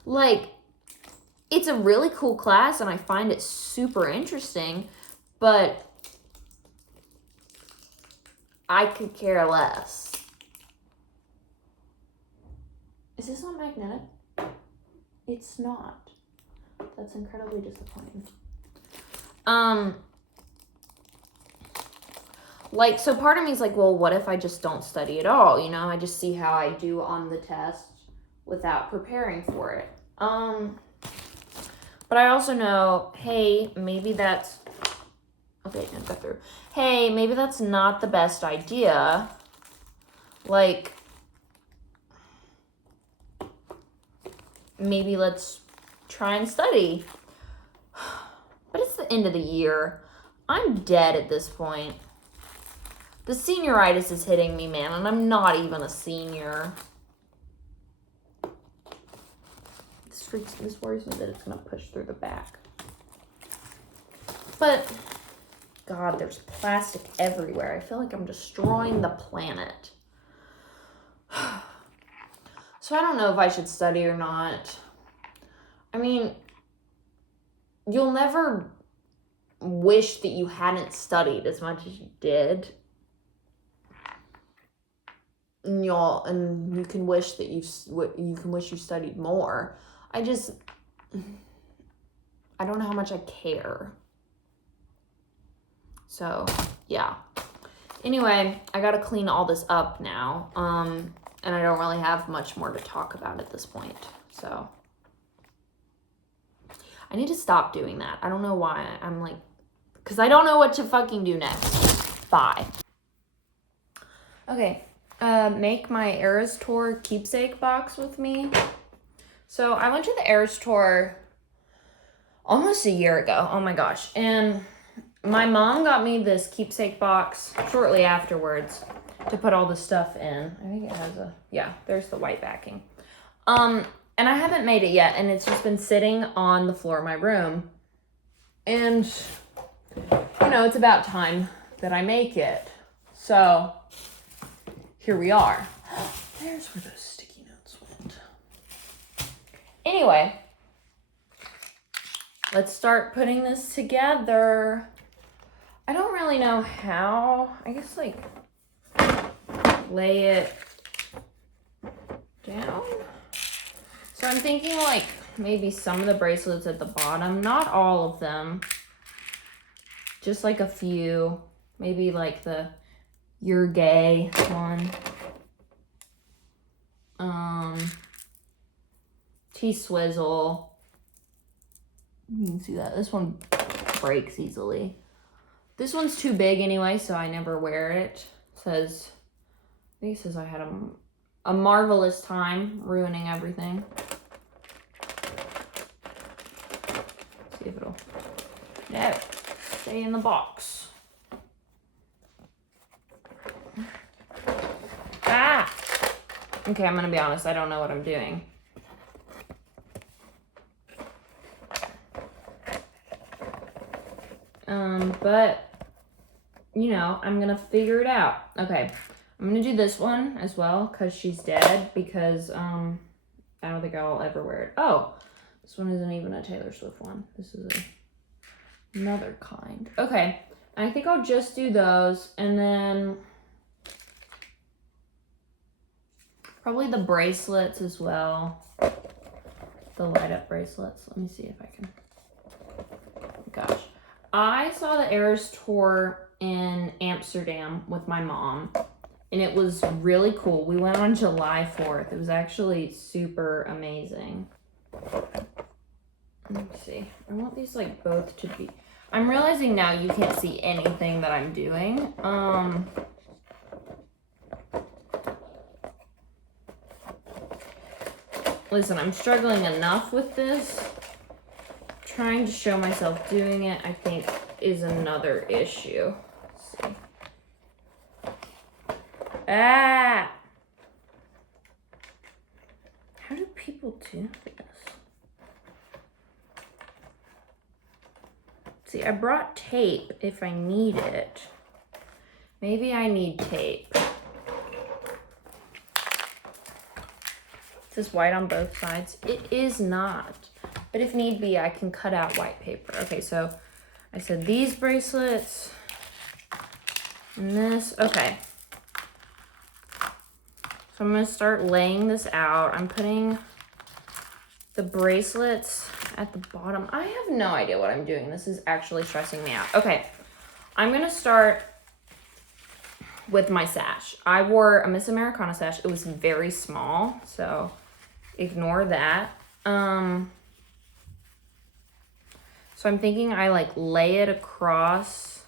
Like, it's a really cool class and I find it super interesting, but I could care less. Is this not magnetic? It's not. That's incredibly disappointing. Like, so part of me is like, well, what if I just don't study at all? You know, I just see how I do on the test without preparing for it. But I also know, hey, maybe that's, okay, I got through. Hey, maybe that's not the best idea. Like, maybe let's try and study. But it's the end of the year. I'm dead at this point. The senioritis is hitting me, man, and I'm not even a senior. This worries me that it's gonna push through the back. But, God, there's plastic everywhere. I feel like I'm destroying the planet. So I don't know if I should study or not. I mean, you'll never wish that you hadn't studied as much as you did. And you can wish that you studied more. I don't know how much I care. So, yeah. Anyway, I gotta clean all this up now. And I don't really have much more to talk about at this point. So, I need to stop doing that. I don't know why. I'm like, because I don't know what to fucking do next. Bye. Okay. Make my Eras Tour keepsake box with me. So I went to the Eras Tour almost a year ago. Oh my gosh. And my mom got me this keepsake box shortly afterwards to put all the stuff in. I think it has there's the white backing. And I haven't made it yet, and it's just been sitting on the floor of my room. And, you know, it's about time that I make it. So, here we are. There's where those sticky notes went. Anyway, let's start putting this together. I don't really know how. I guess, like, lay it down. So I'm thinking, like, maybe some of the bracelets at the bottom. Not all of them. Just, like, a few. Maybe, like, the You're Gay one. T-Swizzle. You can see that. This one breaks easily. This one's too big anyway, so I never wear it. I think it says I had a marvelous time ruining everything. See if it'll... No. Stay in the box. Ah! Okay, I'm gonna be honest. I don't know what I'm doing. But, you know, I'm gonna figure it out. Okay, I'm gonna do this one as well, because she's dead, because, I don't think I'll ever wear it. Oh, this one isn't even a Taylor Swift one. This is another kind. Okay, I think I'll just do those, and then probably the bracelets as well. The light up bracelets. Let me see if I can. Gosh. I saw the Eras Tour in Amsterdam with my mom, and it was really cool. We went on July 4th. It was actually super amazing. Let's see. I want these like both to be. I'm realizing now you can't see anything that I'm doing. Listen, I'm struggling enough with this. Trying to show myself doing it, I think, is another issue. Let's see. Ah! How do people do this? See, I brought tape if I need it. Maybe I need tape. Is this white on both sides? It is not. But if need be, I can cut out white paper. Okay, so I said these bracelets and this. Okay. So I'm going to start laying this out. I'm putting the bracelets at the bottom. I have no idea what I'm doing. This is actually stressing me out. Okay, I'm going to start with my sash. I wore a Miss Americana sash. It was very small, so ignore that. So I'm thinking I like lay it across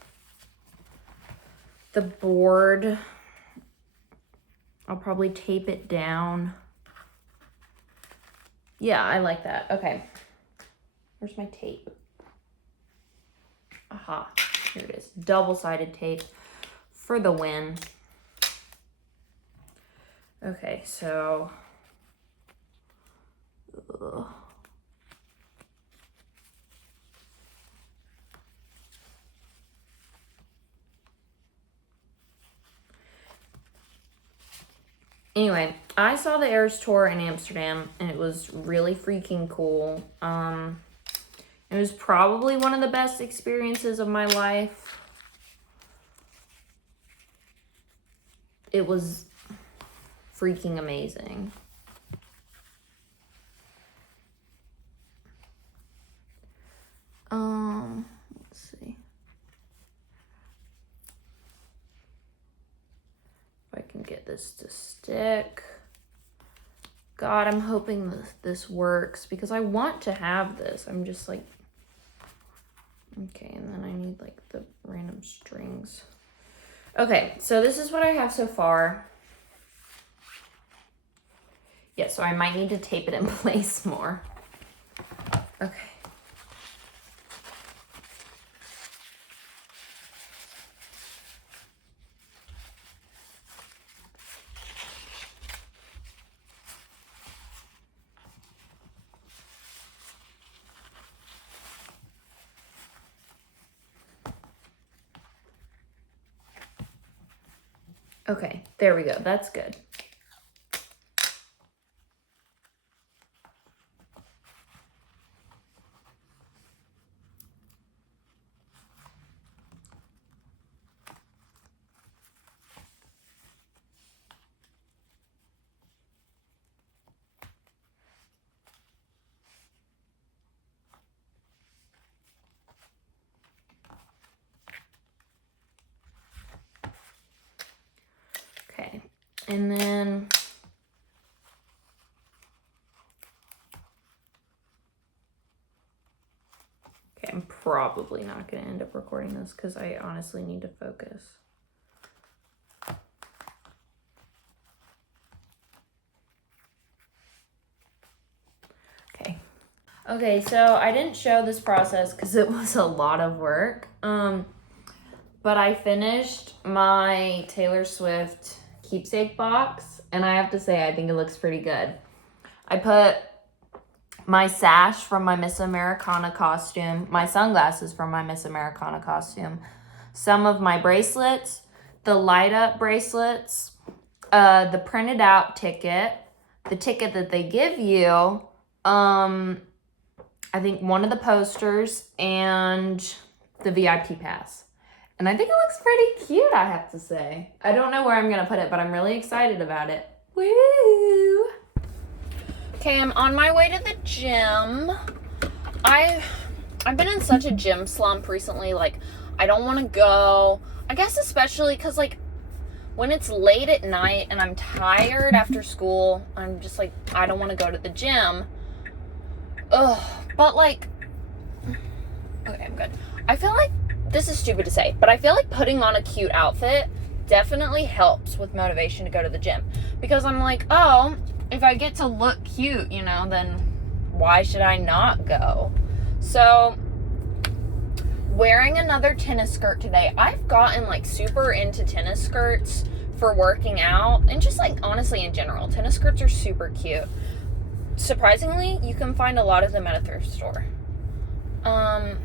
the board. I'll probably tape it down. Yeah, I like that. Okay. Where's my tape? Aha, here it is. Double-sided tape for the win. Okay, so... Ugh. Anyway, I saw the Eras Tour in Amsterdam, and it was really freaking cool. It was probably one of the best experiences of my life. It was freaking amazing. Let's see. If I can get this to stick. God, I'm hoping this works because I want to have this. I'm just like, okay, and then I need like the random strings. Okay, so this is what I have so far. Yeah, so I might need to tape it in place more. Okay. Okay, there we go. That's good. Okay, and then okay, I'm probably not going to end up recording this because I honestly need to focus. Okay. Okay, so I didn't show this process because it was a lot of work. But I finished my Taylor Swift keepsake box, and I have to say, I think it looks pretty good. I put my sash from my Miss Americana costume, my sunglasses from my Miss Americana costume, some of my bracelets, the light up bracelets, the printed out ticket, the ticket that they give you, I think one of the posters, and the VIP pass. And I think it looks pretty cute, I have to say. I don't know where I'm gonna put it, but I'm really excited about it. Woo! Okay, I'm on my way to the gym. I've been in such a gym slump recently. Like, I don't want to go. I guess especially because, like, when it's late at night and I'm tired after school, I'm just like, I don't want to go to the gym. Ugh. But, like, good. I feel like, this is stupid to say, but I feel like putting on a cute outfit definitely helps with motivation to go to the gym. Because I'm like, oh, if I get to look cute, you know, then why should I not go? So, wearing another tennis skirt today. I've gotten like super into tennis skirts for working out and just like honestly in general. Tennis skirts are super cute. Surprisingly, you can find a lot of them at a thrift store. My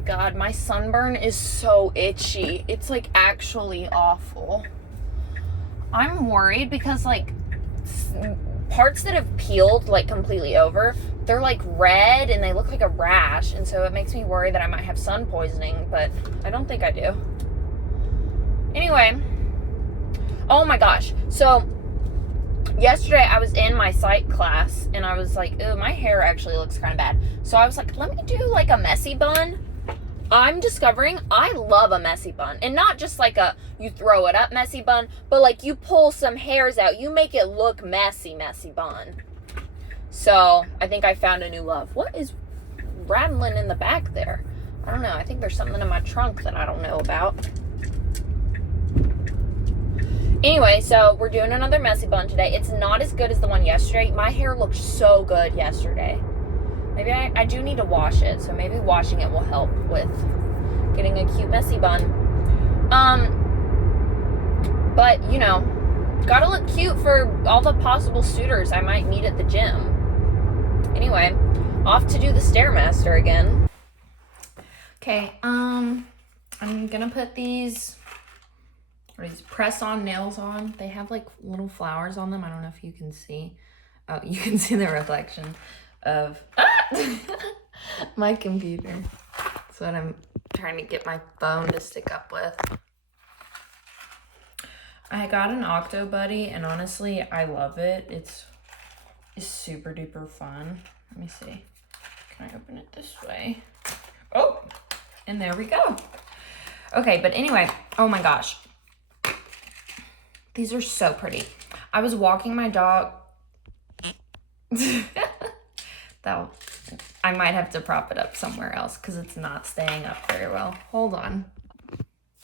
God, my sunburn is so itchy. It's like actually awful. I'm worried because like parts that have peeled like completely over, they're like red and they look like a rash, and so it makes me worry that I might have sun poisoning, but I don't think I do. Anyway, oh my gosh, so yesterday I was in my psych class and I was like, oh, my hair actually looks kind of bad, so I was like, let me do like a messy bun. I'm discovering I love a messy bun, and not just like a you throw it up messy bun, but like you pull some hairs out, you make it look messy bun. So I think I found a new love. What is rattling in the back there? I don't know. I think there's something in my trunk that I don't know about. Anyway, so we're doing another messy bun today. It's not as good as the one yesterday. My hair looked so good yesterday. Maybe I do need to wash it, so maybe washing it will help with getting a cute messy bun. But, you know, gotta look cute for all the possible suitors I might meet at the gym. Anyway, off to do the Stairmaster again. Okay, I'm gonna put these press-on nails on. They have, like, little flowers on them. I don't know if you can see. Oh, you can see the reflection of my computer. That's what I'm trying to get my phone to stick up with. I got an Octo Buddy, and honestly, I love it. It's super duper fun. Let me see. Can I open it this way? Oh, and there we go. Okay, but anyway, oh my gosh. These are so pretty. I was walking my dog. I might have to prop it up somewhere else because it's not staying up very well. Hold on.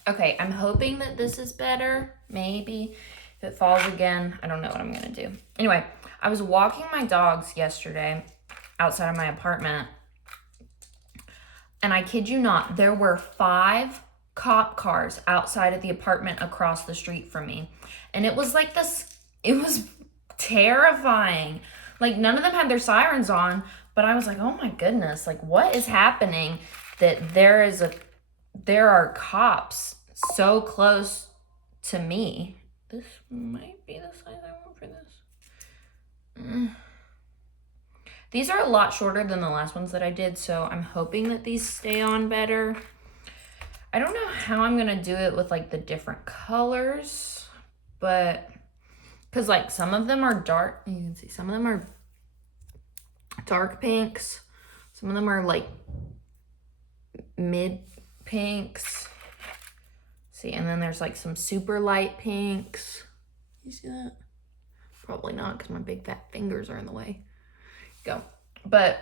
Okay, I'm hoping that this is better. Maybe. If it falls again, I don't know what I'm going to do. Anyway, I was walking my dogs yesterday outside of my apartment. And I kid you not, there were 5 cop cars outside of the apartment across the street from me. And it was like this, it was terrifying. Like, none of them had their sirens on, but I was like, oh my goodness, like, what is happening that there are cops so close to me? This might be the size I want for this. These are a lot shorter than the last ones that I did, so I'm hoping that these stay on better. I don't know how I'm going to do it with, like, the different colors, but because, like, some of them are dark. You can see some of them are dark pinks. Some of them are, like, mid pinks. See, and then there's, like, some super light pinks. You see that? Probably not because my big fat fingers are in the way. Go. But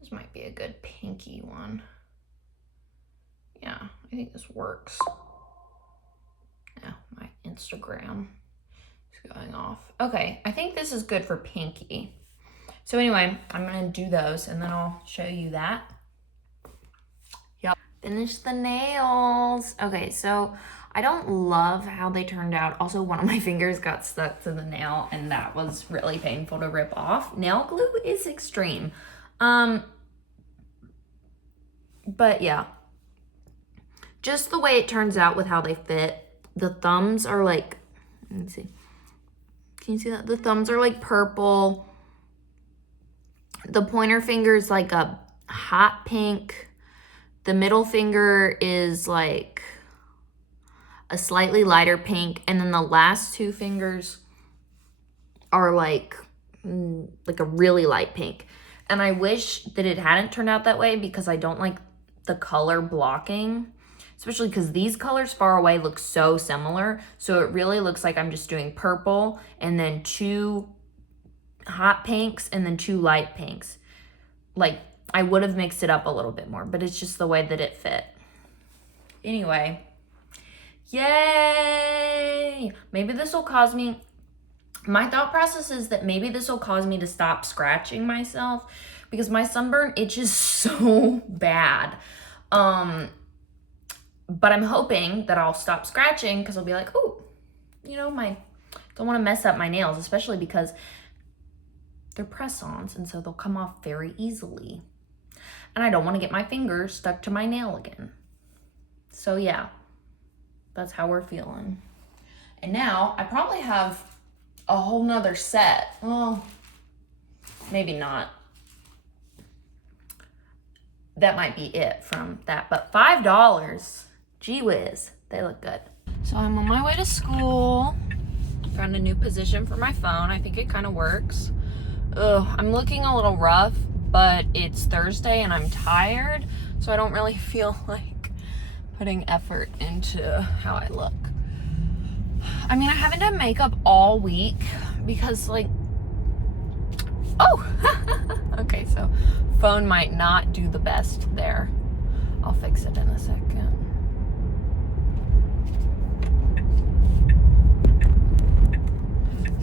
this might be a good pinky one. Yeah, I think this works. Yeah, my Instagram is going off. Okay, I think this is good for pinky. So anyway, I'm gonna do those and then I'll show you that. Yep. Finish the nails. Okay, so I don't love how they turned out. Also, one of my fingers got stuck to the nail and that was really painful to rip off. Nail glue is extreme. But yeah, just the way it turns out with how they fit. The thumbs are like, let me see. Can you see that? The thumbs are like purple. The pointer finger is like a hot pink. The middle finger is like a slightly lighter pink. And then the last 2 fingers are like a really light pink. And I wish that it hadn't turned out that way because I don't like the color blocking. Especially because these colors far away look so similar. So it really looks like I'm just doing purple and then 2 hot pinks and then 2 light pinks. like, I would have mixed it up a little bit more, but it's just the way that it fit. Anyway, yay! Maybe this will cause me, my thought process is that maybe this will cause me to stop scratching myself because my sunburn itches so bad. But I'm hoping that I'll stop scratching because I'll be like, oh, you know, don't want to mess up my nails, especially because they're press-ons and so they'll come off very easily. And I don't want to get my fingers stuck to my nail again. So yeah, that's how we're feeling. And now I probably have a whole nother set. Well, maybe not. That might be it from that, but $5, gee whiz, they look good. So I'm on my way to school. Found a new position for my phone. I think it kind of works. I'm looking a little rough, but it's Thursday and I'm tired, so I don't really feel like putting effort into how I look. I mean, I haven't done makeup all week because like, okay, so phone might not do the best there. I'll fix it in a second.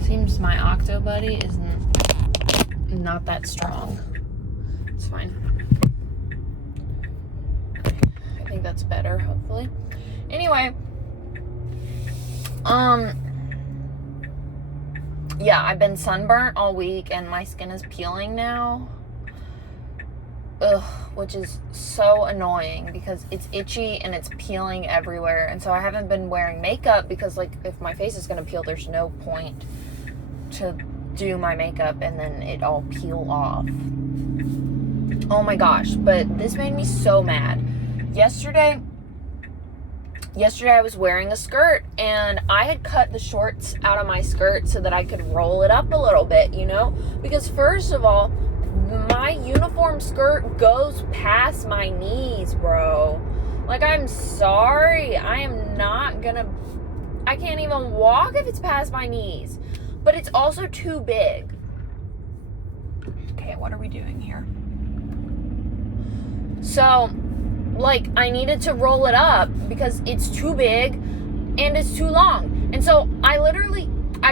Seems my Octo Buddy is not that strong. It's fine. I think that's better, hopefully. Anyway, yeah, I've been sunburnt all week and my skin is peeling now. Which is so annoying because it's itchy and it's peeling everywhere. And so I haven't been wearing makeup because like if my face is gonna peel, there's no point to do my makeup and then it all peel off. Oh my gosh, but this made me so mad. Yesterday I was wearing a skirt and I had cut the shorts out of my skirt so that I could roll it up a little bit, you know? Because first of all, my uniform skirt goes past my knees, bro. Like, I'm sorry. I can't even walk if it's past my knees. But it's also too big. Okay, what are we doing here? So, like, I needed to roll it up because it's too big and it's too long. And so I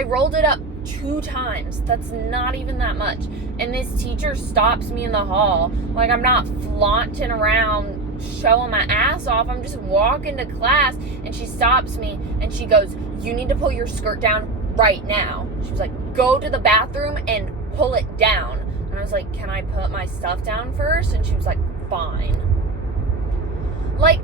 rolled it up 2 times. That's not even that much. And this teacher stops me in the hall. Like, I'm not flaunting around showing my ass off. I'm just walking to class and she stops me and she goes, "You need to pull your skirt down right now." She was like, "Go to the bathroom and pull it down." And I was like, "Can I put my stuff down first?" And she was like, "Fine." Like,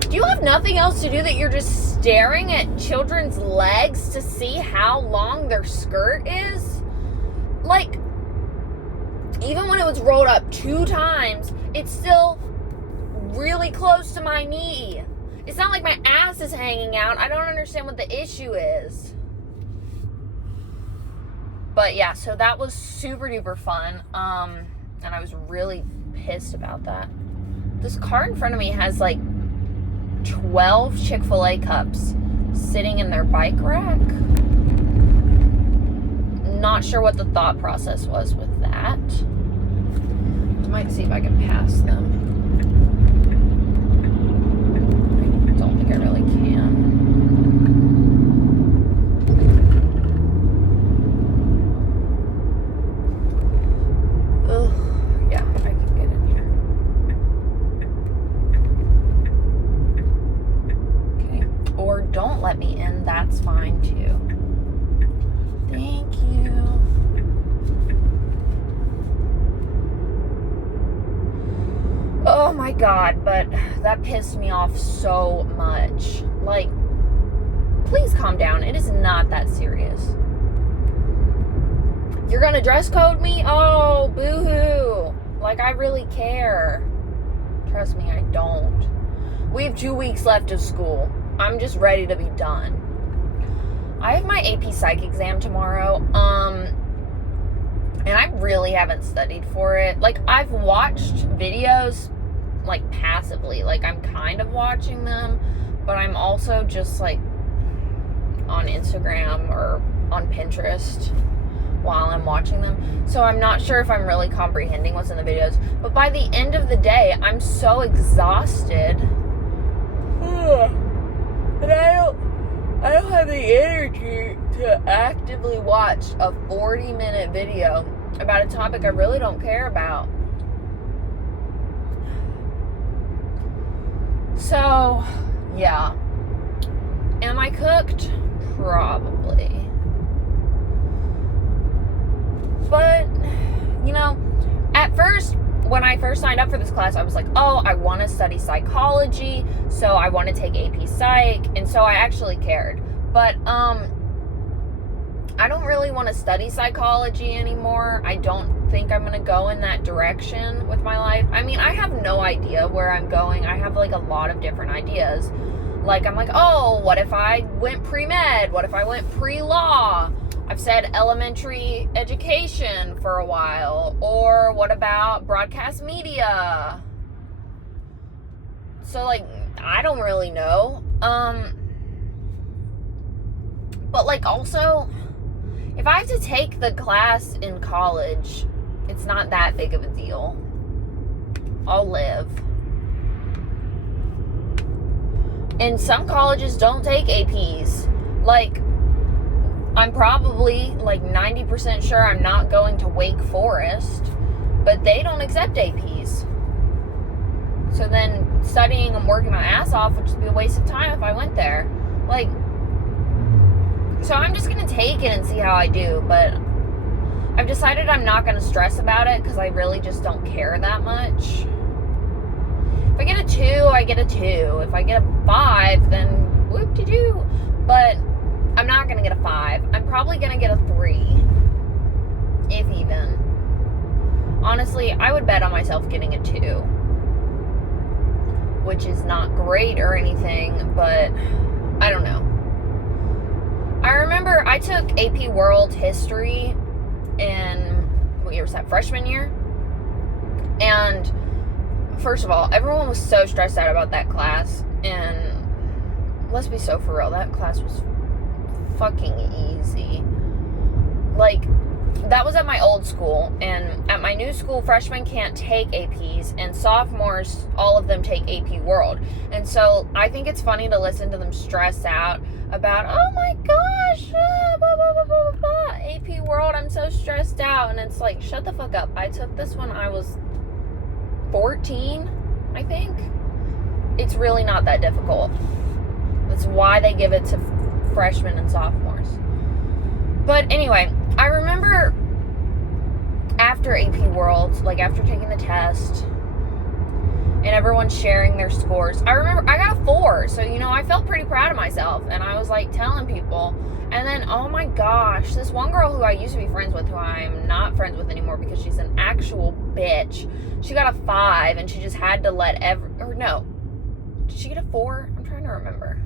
do you have nothing else to do that you're just staring at children's legs to see how long their skirt is? Like, even when it was rolled up 2 times, it's still really close to my knee. It's not like my ass is hanging out. I don't understand what the issue is. But yeah, so that was super duper fun. And I was really pissed about that. This car in front of me has like 12 Chick-fil-A cups sitting in their bike rack. Not sure what the thought process was with that. I might see if I can pass them. I don't think I really can. Ugh, yeah, I can get in here. Okay, or don't let me in, that's fine too. Thank you. Oh my god, but that pissed me off so much. Like, please calm down. It is not that serious. You're gonna dress code me? Oh, boo-hoo. Like, I really care. Trust me, I don't. We have 2 weeks left of school. I'm just ready to be done. I have my AP psych exam tomorrow, and I really haven't studied for it. Like, I've watched videos, like, passively. Like, I'm kind of watching them, but I'm also just, like, on Instagram or on Pinterest while I'm watching them. So I'm not sure if I'm really comprehending what's in the videos. But by the end of the day, I'm so exhausted. And I don't have the energy to actively watch a 40-minute video about a topic I really don't care about. So, yeah. Am I cooked? Probably. But, you know, at first, when I first signed up for this class, I was like, oh, I want to study psychology, so I want to take AP Psych, and so I actually cared. But, I don't really want to study psychology anymore. I don't think I'm going to go in that direction with my life. I mean, I have no idea where I'm going. I have, like, a lot of different ideas. Like, I'm like, oh, what if I went pre-med? What if I went pre-law? I've said elementary education for a while. Or what about broadcast media? So, like, I don't really know. But, like, also, if I have to take the class in college, it's not that big of a deal. I'll live. And some colleges don't take APs. Like, I'm probably, like, 90% sure I'm not going to Wake Forest, but they don't accept APs. So then studying and working my ass off would just be a waste of time if I went there. Like, so I'm just going to take it and see how I do, but I've decided I'm not going to stress about it because I really just don't care that much. If I get a 2, I get a 2. If I get a 5, then whoop-de-doo. But I'm not going to get a 5. I'm probably going to get a 3, if even. Honestly, I would bet on myself getting a 2, which is not great or anything, but I don't know. I remember I took AP World History in, what year was that, freshman year? And first of all, everyone was so stressed out about that class, and let's be so for real, that class was fucking easy. Like, that was at my old school, and at my new school, freshmen can't take APs, and sophomores, all of them take AP World. And so I think it's funny to listen to them stress out about, oh my gosh, blah, blah, blah, blah, blah. AP World, I'm so stressed out. And it's like, shut the fuck up. I took this when I was 14, I think. It's really not that difficult. That's why they give it to freshmen and sophomores. But anyway, I remember after AP World, like after taking the test and everyone sharing their scores, I remember I got a 4. So, you know, I felt pretty proud of myself, and I was like telling people. And then, oh my gosh, this one girl who I used to be friends with, who I'm not friends with anymore because she's an actual bitch, she got a 5, and she just had to let did she get a 4? I'm trying to remember.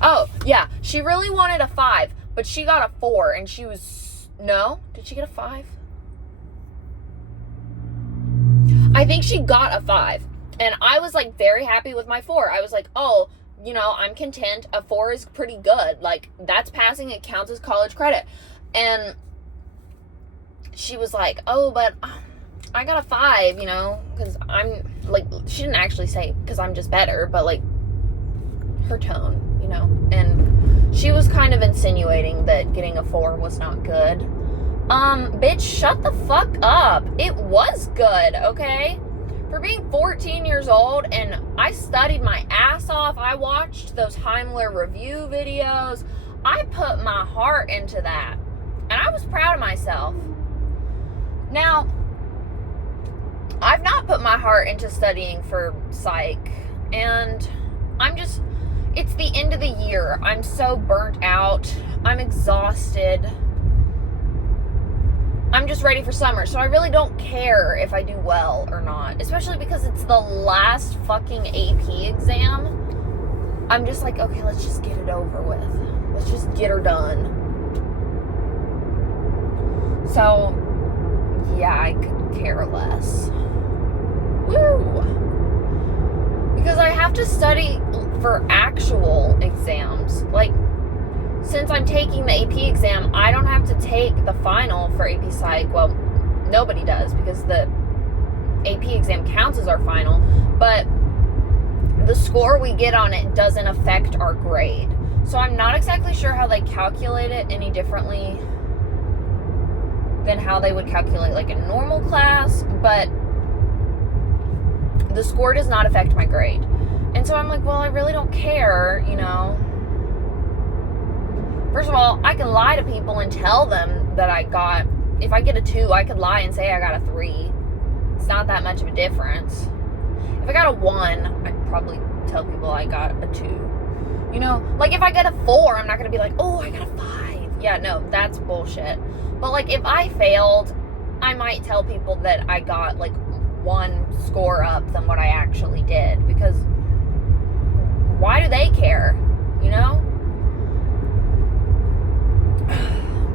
Oh, yeah, she really wanted a 5, but she got a 4, and she was, no? Did she get a 5? I think she got a 5, and I was, like, very happy with my 4. I was like, oh, you know, I'm content. A 4 is pretty good. Like, that's passing. It counts as college credit. And she was like, oh, but I got a 5, you know, because I'm, like, she didn't actually say because I'm just better, but, like, her tone, you know, and she was kind of insinuating that getting a 4 was not good. Bitch, shut the fuck up. It was good, okay? For being 14 years old, and I studied my ass off. I watched those Heimler review videos. I put my heart into that, and I was proud of myself. Now, I've not put my heart into studying for psych, and it's the end of the year. I'm so burnt out. I'm exhausted. I'm just ready for summer, so I really don't care if I do well or not, especially because it's the last fucking AP exam. I'm just like, okay, let's just get it over with. Let's just get her done. So, yeah, I could care less. Woo! Because I have to study for actual exams. Like, since I'm taking the AP exam, I don't have to take the final for AP Psych. Well, nobody does, because the AP exam counts as our final, but the score we get on it doesn't affect our grade. So I'm not exactly sure how they calculate it any differently than how they would calculate like a normal class, but the score does not affect my grade. And so I'm like, well, I really don't care, you know. First of all, I can lie to people and tell them that I got, if I get a 2, I could lie and say I got a 3. It's not that much of a difference. If I got a 1, I'd probably tell people I got a 2. You know, like if I get a 4, I'm not going to be like, oh, I got a 5. Yeah, no, that's bullshit. But like if I failed, I might tell people that I got like 1 score up than what I actually did, because why do they care, you know?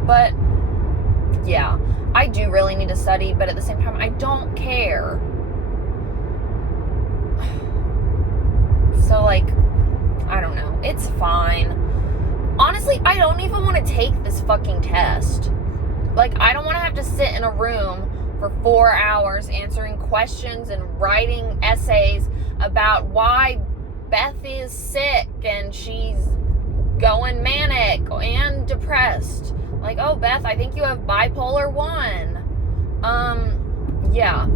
But yeah, I do really need to study, but at the same time, I don't care. So like, I don't know, it's fine. Honestly, I don't even want to take this fucking test. Like, I don't want to have to sit in a room for 4 hours answering questions and writing essays about why Beth is sick and she's going manic and depressed. Like, oh, Beth, I think you have bipolar 1. Yeah.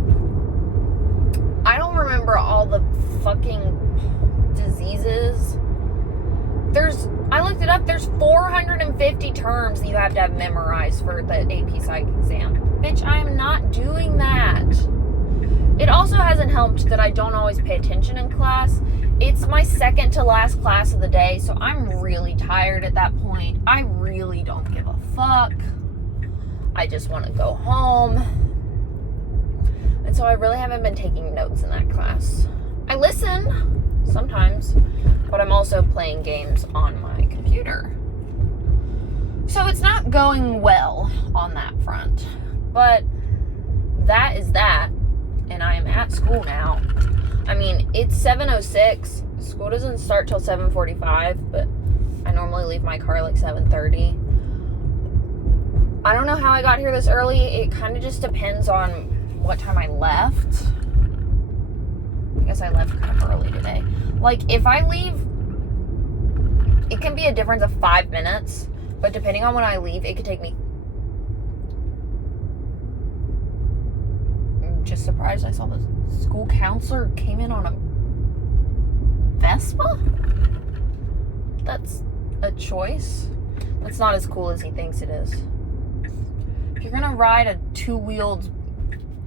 I don't remember all the fucking diseases. I looked it up, there's 450 terms that you have to have memorized for the AP Psych exam. Bitch, I'm not doing that. It also hasn't helped that I don't always pay attention in class. It's my second to last class of the day, so I'm really tired at that point. I really don't give a fuck. I just want to go home. And so I really haven't been taking notes in that class. I listen sometimes, but I'm also playing games on my computer. So it's not going well on that front. But that is that. And I am at school now. I mean, it's 7:06. School doesn't start till 7:45, but I normally leave my car like 7:30. I don't know how I got here this early. It kind of just depends on what time I left. I guess I left kind of early today. Like, if I leave, it can be a difference of 5 minutes, but depending on when I leave, it could take me. I'm just surprised I saw the school counselor came in on a Vespa? That's a choice. That's not as cool as he thinks it is. If you're gonna ride a 2-wheeled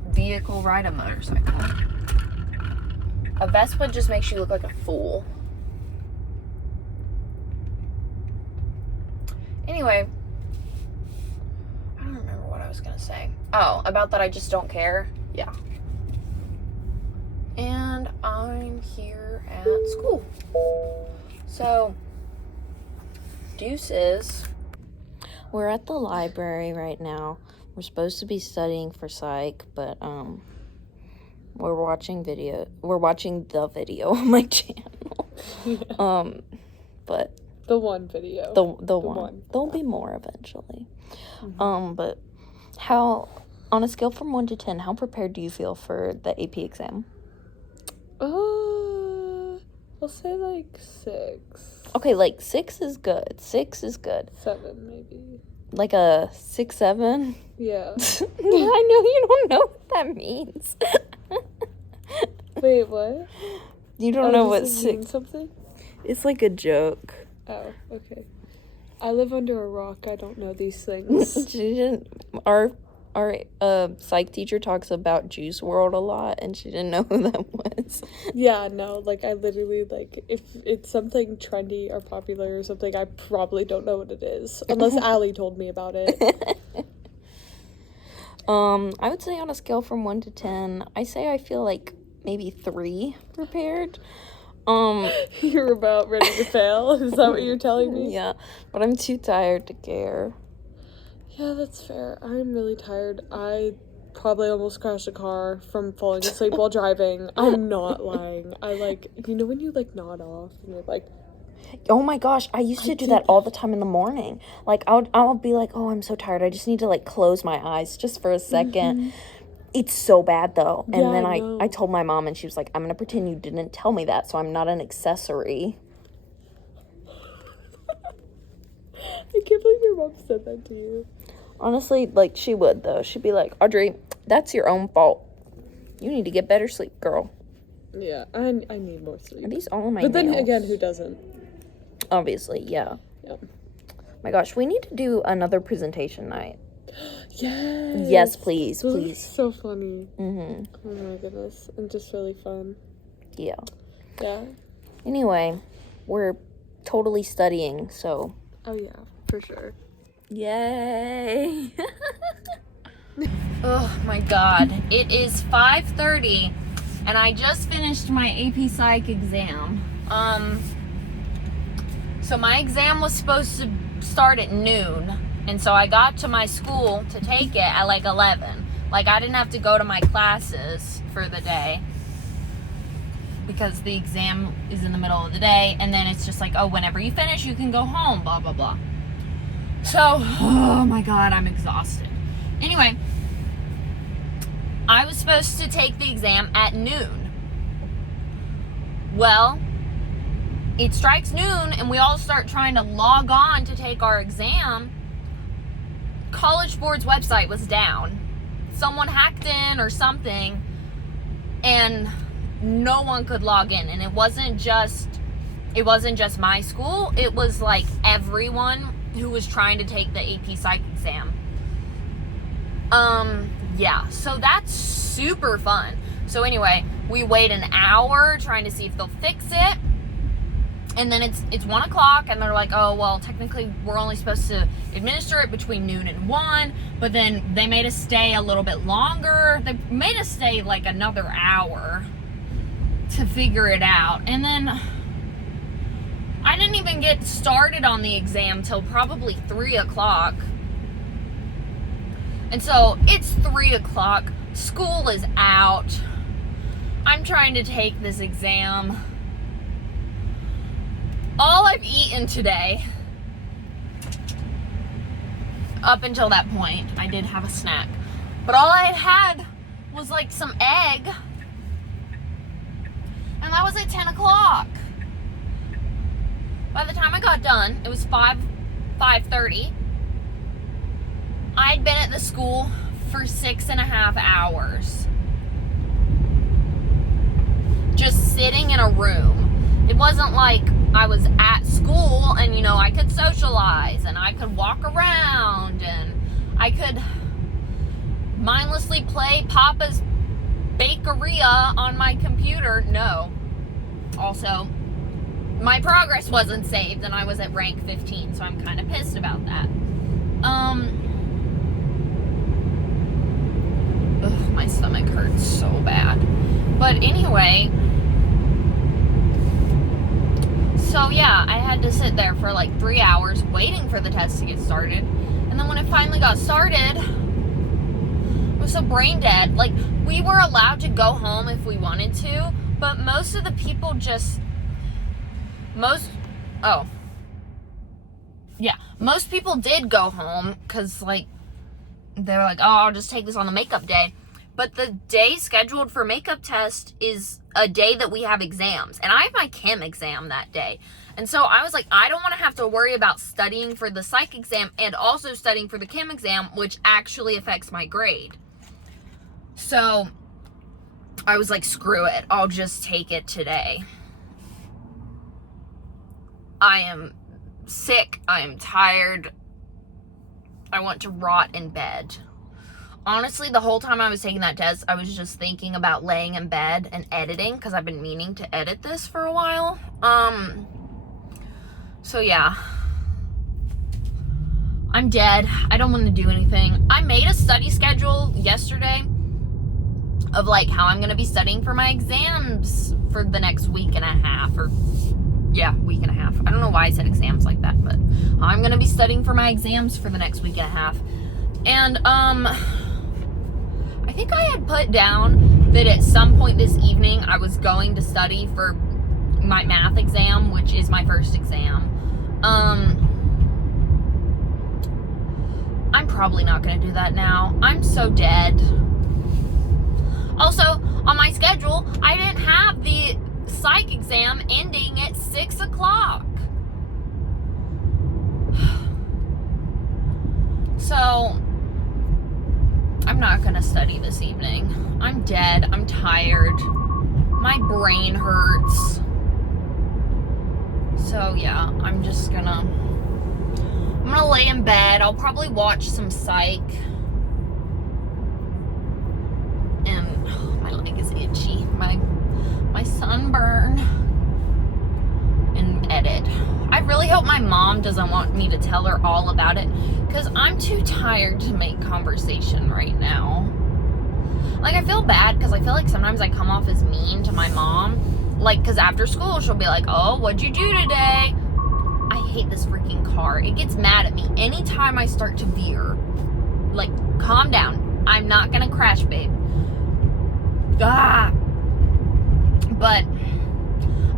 vehicle, ride a motorcycle. A Vespa just makes you look like a fool. Anyway, I don't remember what I was gonna say. Oh, about that I just don't care? Yeah. And I'm here at school. So, deuces. We're at the library right now. We're supposed to be studying for psych, but we're watching the video on my channel. Yeah. But the one video. The one. There'll be more eventually. Mm-hmm. But how, on a scale from 1 to 10, how prepared do you feel for the AP exam? I'll say like 6. Okay, like 6 is good. 6 is good. 7 maybe. Like a 6, 7? Yeah. I know you don't know what that means. Wait, what? You don't know what does it mean something? It's like a joke. Oh, okay. I live under a rock. I don't know these things. She didn't. Our psych teacher talks about Juice WRLD a lot, and she didn't know who that was. Yeah, no, like I literally, like, if it's something trendy or popular or something, I probably don't know what it is unless Allie told me about it. I would say on a scale from 1 to 10, I say I feel like maybe 3 prepared. You're about ready to fail? Is that what you're telling me? Yeah, but I'm too tired to care. Yeah, that's fair. I'm really tired. I probably almost crashed a car from falling asleep while driving. I'm not lying. I, like, you know when you, like, nod off and you're like, Oh my gosh, I used to do that all the time in the morning. Like, I'll be like, oh, I'm so tired. I just need to, like, close my eyes just for a second. It's so bad, though. And Yeah, then I know. I told my mom, and she was like, I'm going to pretend you didn't tell me that, so I'm not an accessory. I can't believe your mom said that to you. Honestly, like, she would, though. She'd be like, Audrey, that's your own fault. You need to get better sleep, girl. Yeah, I need more sleep. Are these all of my But then nails? again, who doesn't? Obviously, yeah. Yep. My gosh, we need to do another presentation night. Yes. Yes, please, Those are please. so funny. Mm-hmm. Oh my goodness. And just really fun. Yeah. Yeah. Anyway, we're totally studying, so. Oh yeah, for sure. Yay. Oh my god. It is 5:30 and I just finished my AP Psych exam. So my exam was supposed to start at noon, and so I got to my school to take it at like 11. Like, I didn't have to go to my classes for the day because the exam is in the middle of the day, and then it's just like, oh, whenever you finish, you can go home, blah, blah, blah. So, oh my god, I'm exhausted. Anyway, I was supposed to take the exam at noon. Well, it strikes noon and we all start trying to log on to take our exam. College Board's website was down. Someone hacked in or something, and no one could log in. And it wasn't just my school, it was like everyone who was trying to take the AP Psych exam. Yeah, so that's super fun. So anyway, we wait an hour trying to see if they'll fix it. And then it's 1 o'clock, and they're like, oh, well, technically we're only supposed to administer it between noon and 1, but then they made us stay a little bit longer. They made us stay like another hour to figure it out. And then I didn't even get started on the exam till probably 3 o'clock. And so it's 3 o'clock, school is out, I'm trying to take this exam. All I've eaten today, up until that point, I did have a snack, but all I had was like some egg, and that was at 10 o'clock. By the time I got done, it was 5:30. I'd been at the school for 6.5 hours. Just sitting in a room. It wasn't like I was at school and, you know, I could socialize and I could walk around and I could mindlessly play Papa's Bakeria on my computer. No. Also, my progress wasn't saved and I was at rank 15, so I'm kind of pissed about that. Ugh, my stomach hurts so bad. But anyway, so yeah, I had to sit there for like 3 hours waiting for the test to get started. And then when it finally got started, I was so brain dead. Like, we were allowed to go home if we wanted to, but most of the people most people did go home because, like, they were like, oh, I'll just take this on the makeup day. But the day scheduled for makeup test is a day that we have exams. And I have my chem exam that day. And so I was like, I don't want to have to worry about studying for the psych exam and also studying for the chem exam, which actually affects my grade. So I was like, screw it. I'll just take it today. I am sick. I am tired. I want to rot in bed. Honestly, the whole time I was taking that test, I was just thinking about laying in bed and editing because I've been meaning to edit this for a while. So yeah. I'm dead. I don't want to do anything. I made a study schedule yesterday of like how I'm going to be studying for my exams for the next week and a half, or yeah, week and a half. I don't know why I said exams like that, but I'm going to be studying for my exams for the next week and a half. And, I think I had put down that at some point this evening I was going to study for my math exam, which is my first exam. I'm probably not going to do that now. I'm so dead. Also, on my schedule, I didn't have the psych exam ending at 6 o'clock. So, I'm not going to study this evening. I'm dead. I'm tired. My brain hurts. So, yeah, I'm gonna lay in bed. I'll probably watch some psych. And my leg is itchy. My sunburn. And edit. I really hope my mom doesn't want me to tell her all about it, because I'm too tired to make conversation right now. Like, I feel bad because I feel like sometimes I come off as mean to my mom. Like, because after school she'll be like, oh, what'd you do today? I hate this freaking car. It gets mad at me anytime I start to veer. Like, calm down. I'm not gonna crash, babe. Ah. But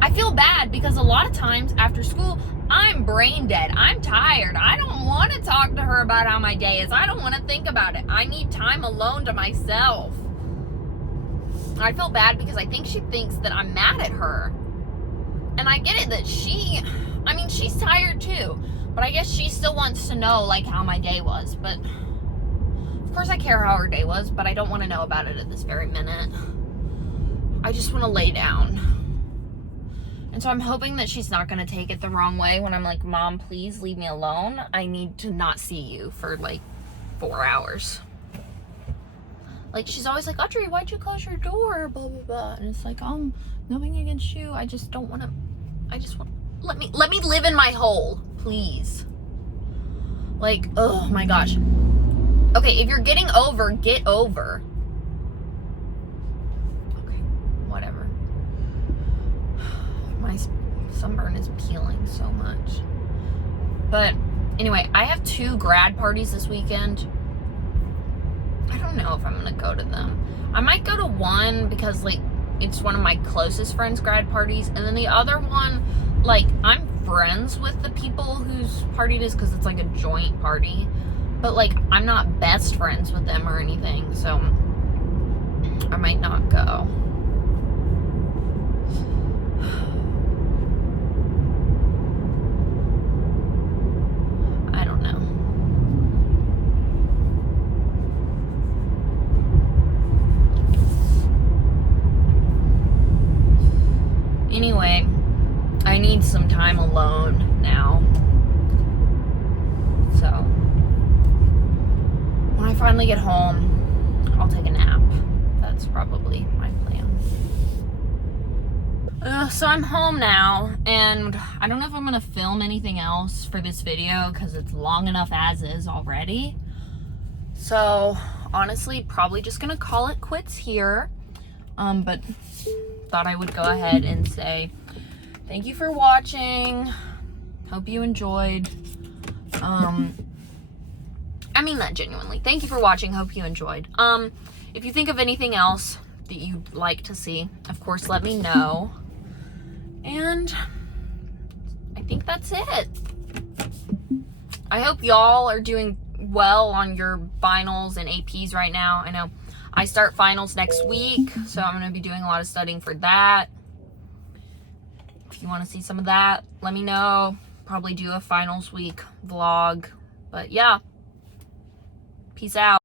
I feel bad because a lot of times after school, I'm brain dead. I'm tired. I don't want to talk to her about how my day is. I don't want to think about it. I need time alone to myself. I feel bad because I think she thinks that I'm mad at her. And I get it that she's tired too. But I guess she still wants to know, like, how my day was. But, of course I care how her day was, but I don't want to know about it at this very minute. I just want to lay down. And so I'm hoping that she's not going to take it the wrong way when I'm like, Mom, please leave me alone. I need to not see you for, like, 4 hours. Like, she's always like, Audrey, why'd you close your door? Blah, blah, blah. And it's like, nothing against you. I just don't want to, let me live in my hole, please. Like, oh my gosh. Okay, if you're getting over, get over. Okay, whatever. My sunburn is peeling so much. But anyway, I have 2 grad parties this weekend. I don't know if I'm gonna go to them. I might go to one because, like, it's one of my closest friends' grad parties, and then the other one, like, I'm friends with the people whose party it is because it's like a joint party, but, like, I'm not best friends with them or anything, so I might not go. I don't know. Anyway, I need some time alone now. So, when I finally get home, I'll take a nap. That's probably my plan. So I'm home now, and I don't know if I'm going to film anything else for this video because it's long enough as is already. So, honestly, probably just going to call it quits here. But thought I would go ahead and say thank you for watching. Hope you enjoyed. I mean that genuinely. Thank you for watching. Hope you enjoyed. If you think of anything else that you'd like to see, of course, let me know. And I think that's it. I hope y'all are doing well on your finals and APs right now. I know I start finals next week, so I'm going to be doing a lot of studying for that. If you want to see some of that, let me know. Probably do a finals week vlog. But yeah, peace out.